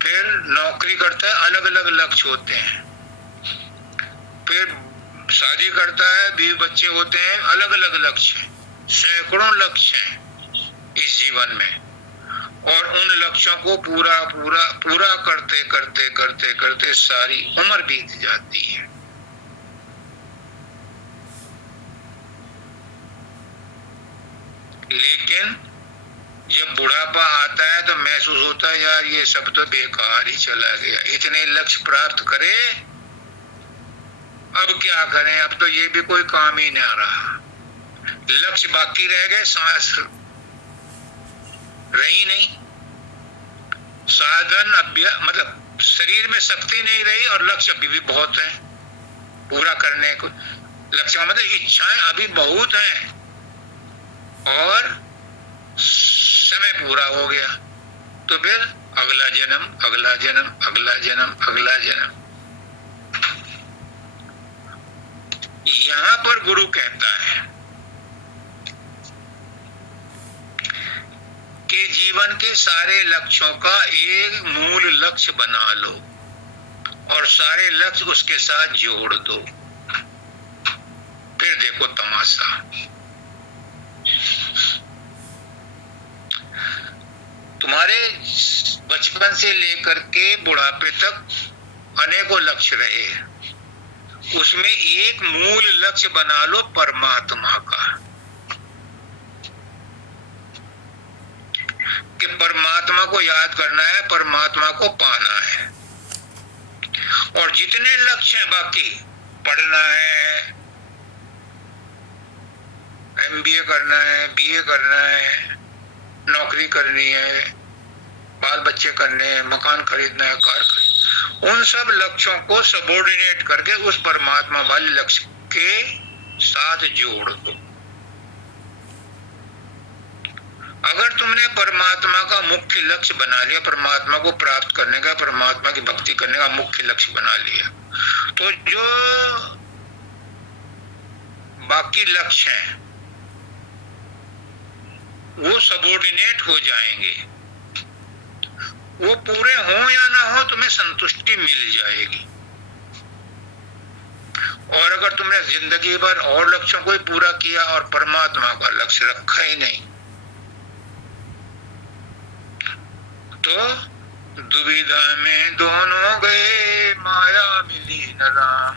फिर नौकरी करता है अलग अलग लक्ष्य होते हैं, फिर शादी करता है, बीवी बच्चे होते हैं, अलग अलग लक्ष्य। सैकड़ों लक्ष्य हैं इस जीवन में, और उन लक्ष्यों को पूरा पूरा पूरा करते करते करते करते सारी उम्र बीत जाती है। लेकिन जब बुढ़ापा आता है तो महसूस होता है यार ये सब तो बेकार ही चला गया। इतने लक्ष्य प्राप्त करे, अब क्या करें, अब तो ये भी कोई काम ही नहीं आ रहा। लक्ष्य बाकी रह गए, सांस रही नहीं, साधन अभ्यास, मतलब शरीर में शक्ति नहीं रही, और लक्ष्य अभी भी बहुत है पूरा करने को। लक्ष्य मतलब इच्छाएं अभी बहुत हैं, और समय पूरा हो गया तो फिर अगला जन्म, अगला जन्म, अगला जन्म, अगला जन्म। यहां पर गुरु कहता है कि जीवन के सारे लक्ष्यों का एक मूल लक्ष्य बना लो और सारे लक्ष्य उसके साथ जोड़ दो। फिर देखो तमाशा। तुम्हारे बचपन से लेकर के बुढ़ापे तक अनेकों लक्ष्य रहे, उसमें एक मूल लक्ष्य बना लो परमात्मा का, कि परमात्मा को याद करना है, परमात्मा को पाना है। और जितने लक्ष्य हैं बाकी, पढ़ना है, एमबीए करना है, बीए करना है, नौकरी करनी है, बाल बच्चे करने हैं, मकान खरीदना है, कार खरीदना, उन सब लक्ष्यों को सबऑर्डिनेट करके उस परमात्मा वाले लक्ष्य के साथ जोड़ दो। अगर तुमने परमात्मा का मुख्य लक्ष्य बना लिया, परमात्मा को प्राप्त करने का, परमात्मा की भक्ति करने का मुख्य लक्ष्य बना लिया, तो जो बाकी लक्ष्य हैं वो सबऑर्डिनेट हो जाएंगे। वो पूरे हो या ना हो तुम्हें संतुष्टि मिल जाएगी। और अगर तुमने जिंदगी भर और लक्ष्यों को ही पूरा किया और परमात्मा का लक्ष्य रखा ही नहीं, तो दुविधा में दोनों गए, माया मिली न राम।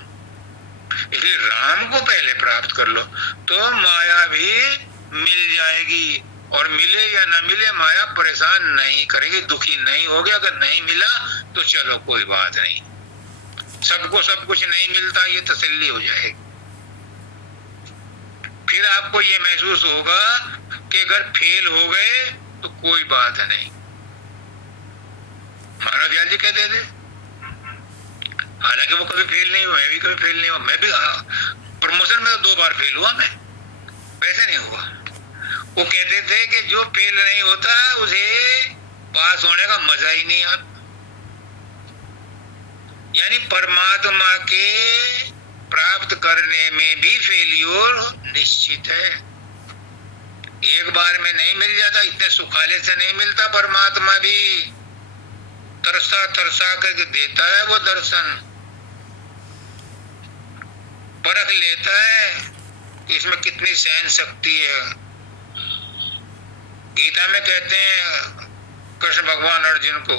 इसलिए राम को पहले प्राप्त कर लो तो माया भी मिल जाएगी। और मिले या न मिले माया परेशान नहीं करेगी, दुखी नहीं होगे। अगर नहीं मिला तो चलो कोई बात नहीं, सबको सब कुछ नहीं मिलता, ये तसल्ली हो जाएगी। फिर आपको ये महसूस होगा कि अगर फेल हो गए तो कोई बात नहीं। मानव दयाल जी कहते थे, हालांकि वो कभी फेल नहीं हुआ, मैं भी कभी फेल नहीं हुआ, मैं भी प्रमोशन में तो 2 बार फेल हुआ, मैं वैसे नहीं हुआ। वो कहते थे कि जो फेल नहीं होता उसे पास होने का मजा ही नहीं आता। यानी परमात्मा के प्राप्त करने में भी फेलियर निश्चित है। एक बार में नहीं मिल जाता, इतने सुखाले से नहीं मिलता। परमात्मा भी तरसा तरसा करके देता है वो दर्शन, परख लेता है इसमें कितनी सहन शक्ति है, गीता में कहते हैं कृष्ण भगवान अर्जुन को,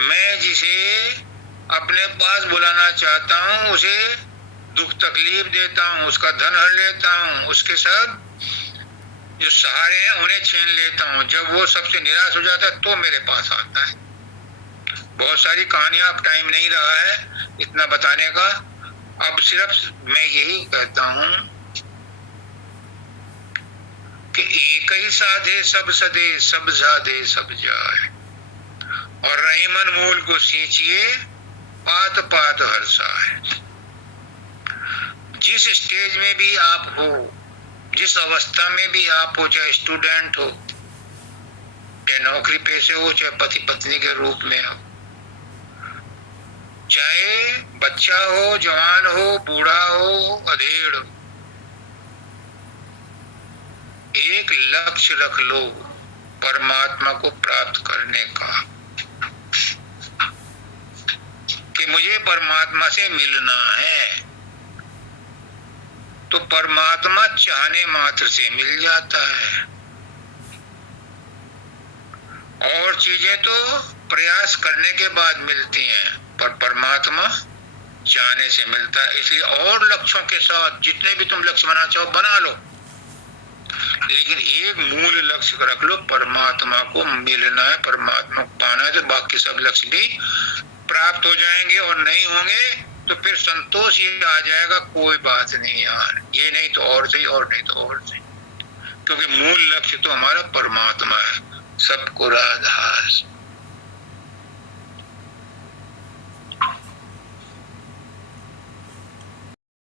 मैं जिसे अपने पास बुलाना चाहता हूँ उसे दुख तकलीफ देता हूँ, उसका धन हर लेता हूँ, उसके सब जो सहारे हैं उन्हें छीन लेता हूँ। जब वो सबसे निराश हो जाता है तो मेरे पास आता है। बहुत सारी कहानियां, अब टाइम नहीं रहा है इतना बताने का। अब सिर्फ मैं यही कहता हूं कि एक ही साधे सब सदे, सब साधे सब जाए, और रही मन मूल को सींचिए, पात पात हर्षाए। जिस स्टेज में भी आप हो, जिस अवस्था में भी आप हो, चाहे स्टूडेंट हो, चाहे नौकरी पेशे हो, चाहे पति पत्नी के रूप में हो, चाहे बच्चा हो, जवान हो, बूढ़ा हो, अधेड़ हो, एक लक्ष्य रख लो परमात्मा को प्राप्त करने का, कि मुझे परमात्मा से मिलना है। तो परमात्मा चाहने मात्र से मिल जाता है, और चीजें तो प्रयास करने के बाद मिलती हैं, पर परमात्मा चाहने से मिलता है। इसलिए और लक्ष्यों के साथ जितने भी तुम लक्ष्य बना चाहो बना लो, लेकिन एक मूल लक्ष्य रख लो, परमात्मा को मिलना है, परमात्मा को पाना है। तो बाकी सब लक्ष्य भी प्राप्त हो जाएंगे, और नहीं होंगे तो फिर संतोष ये आ जाएगा, कोई बात नहीं यार, ये नहीं तो और सही, और नहीं तो और सही, क्योंकि मूल लक्ष्य तो हमारा परमात्मा है, सबको राधा।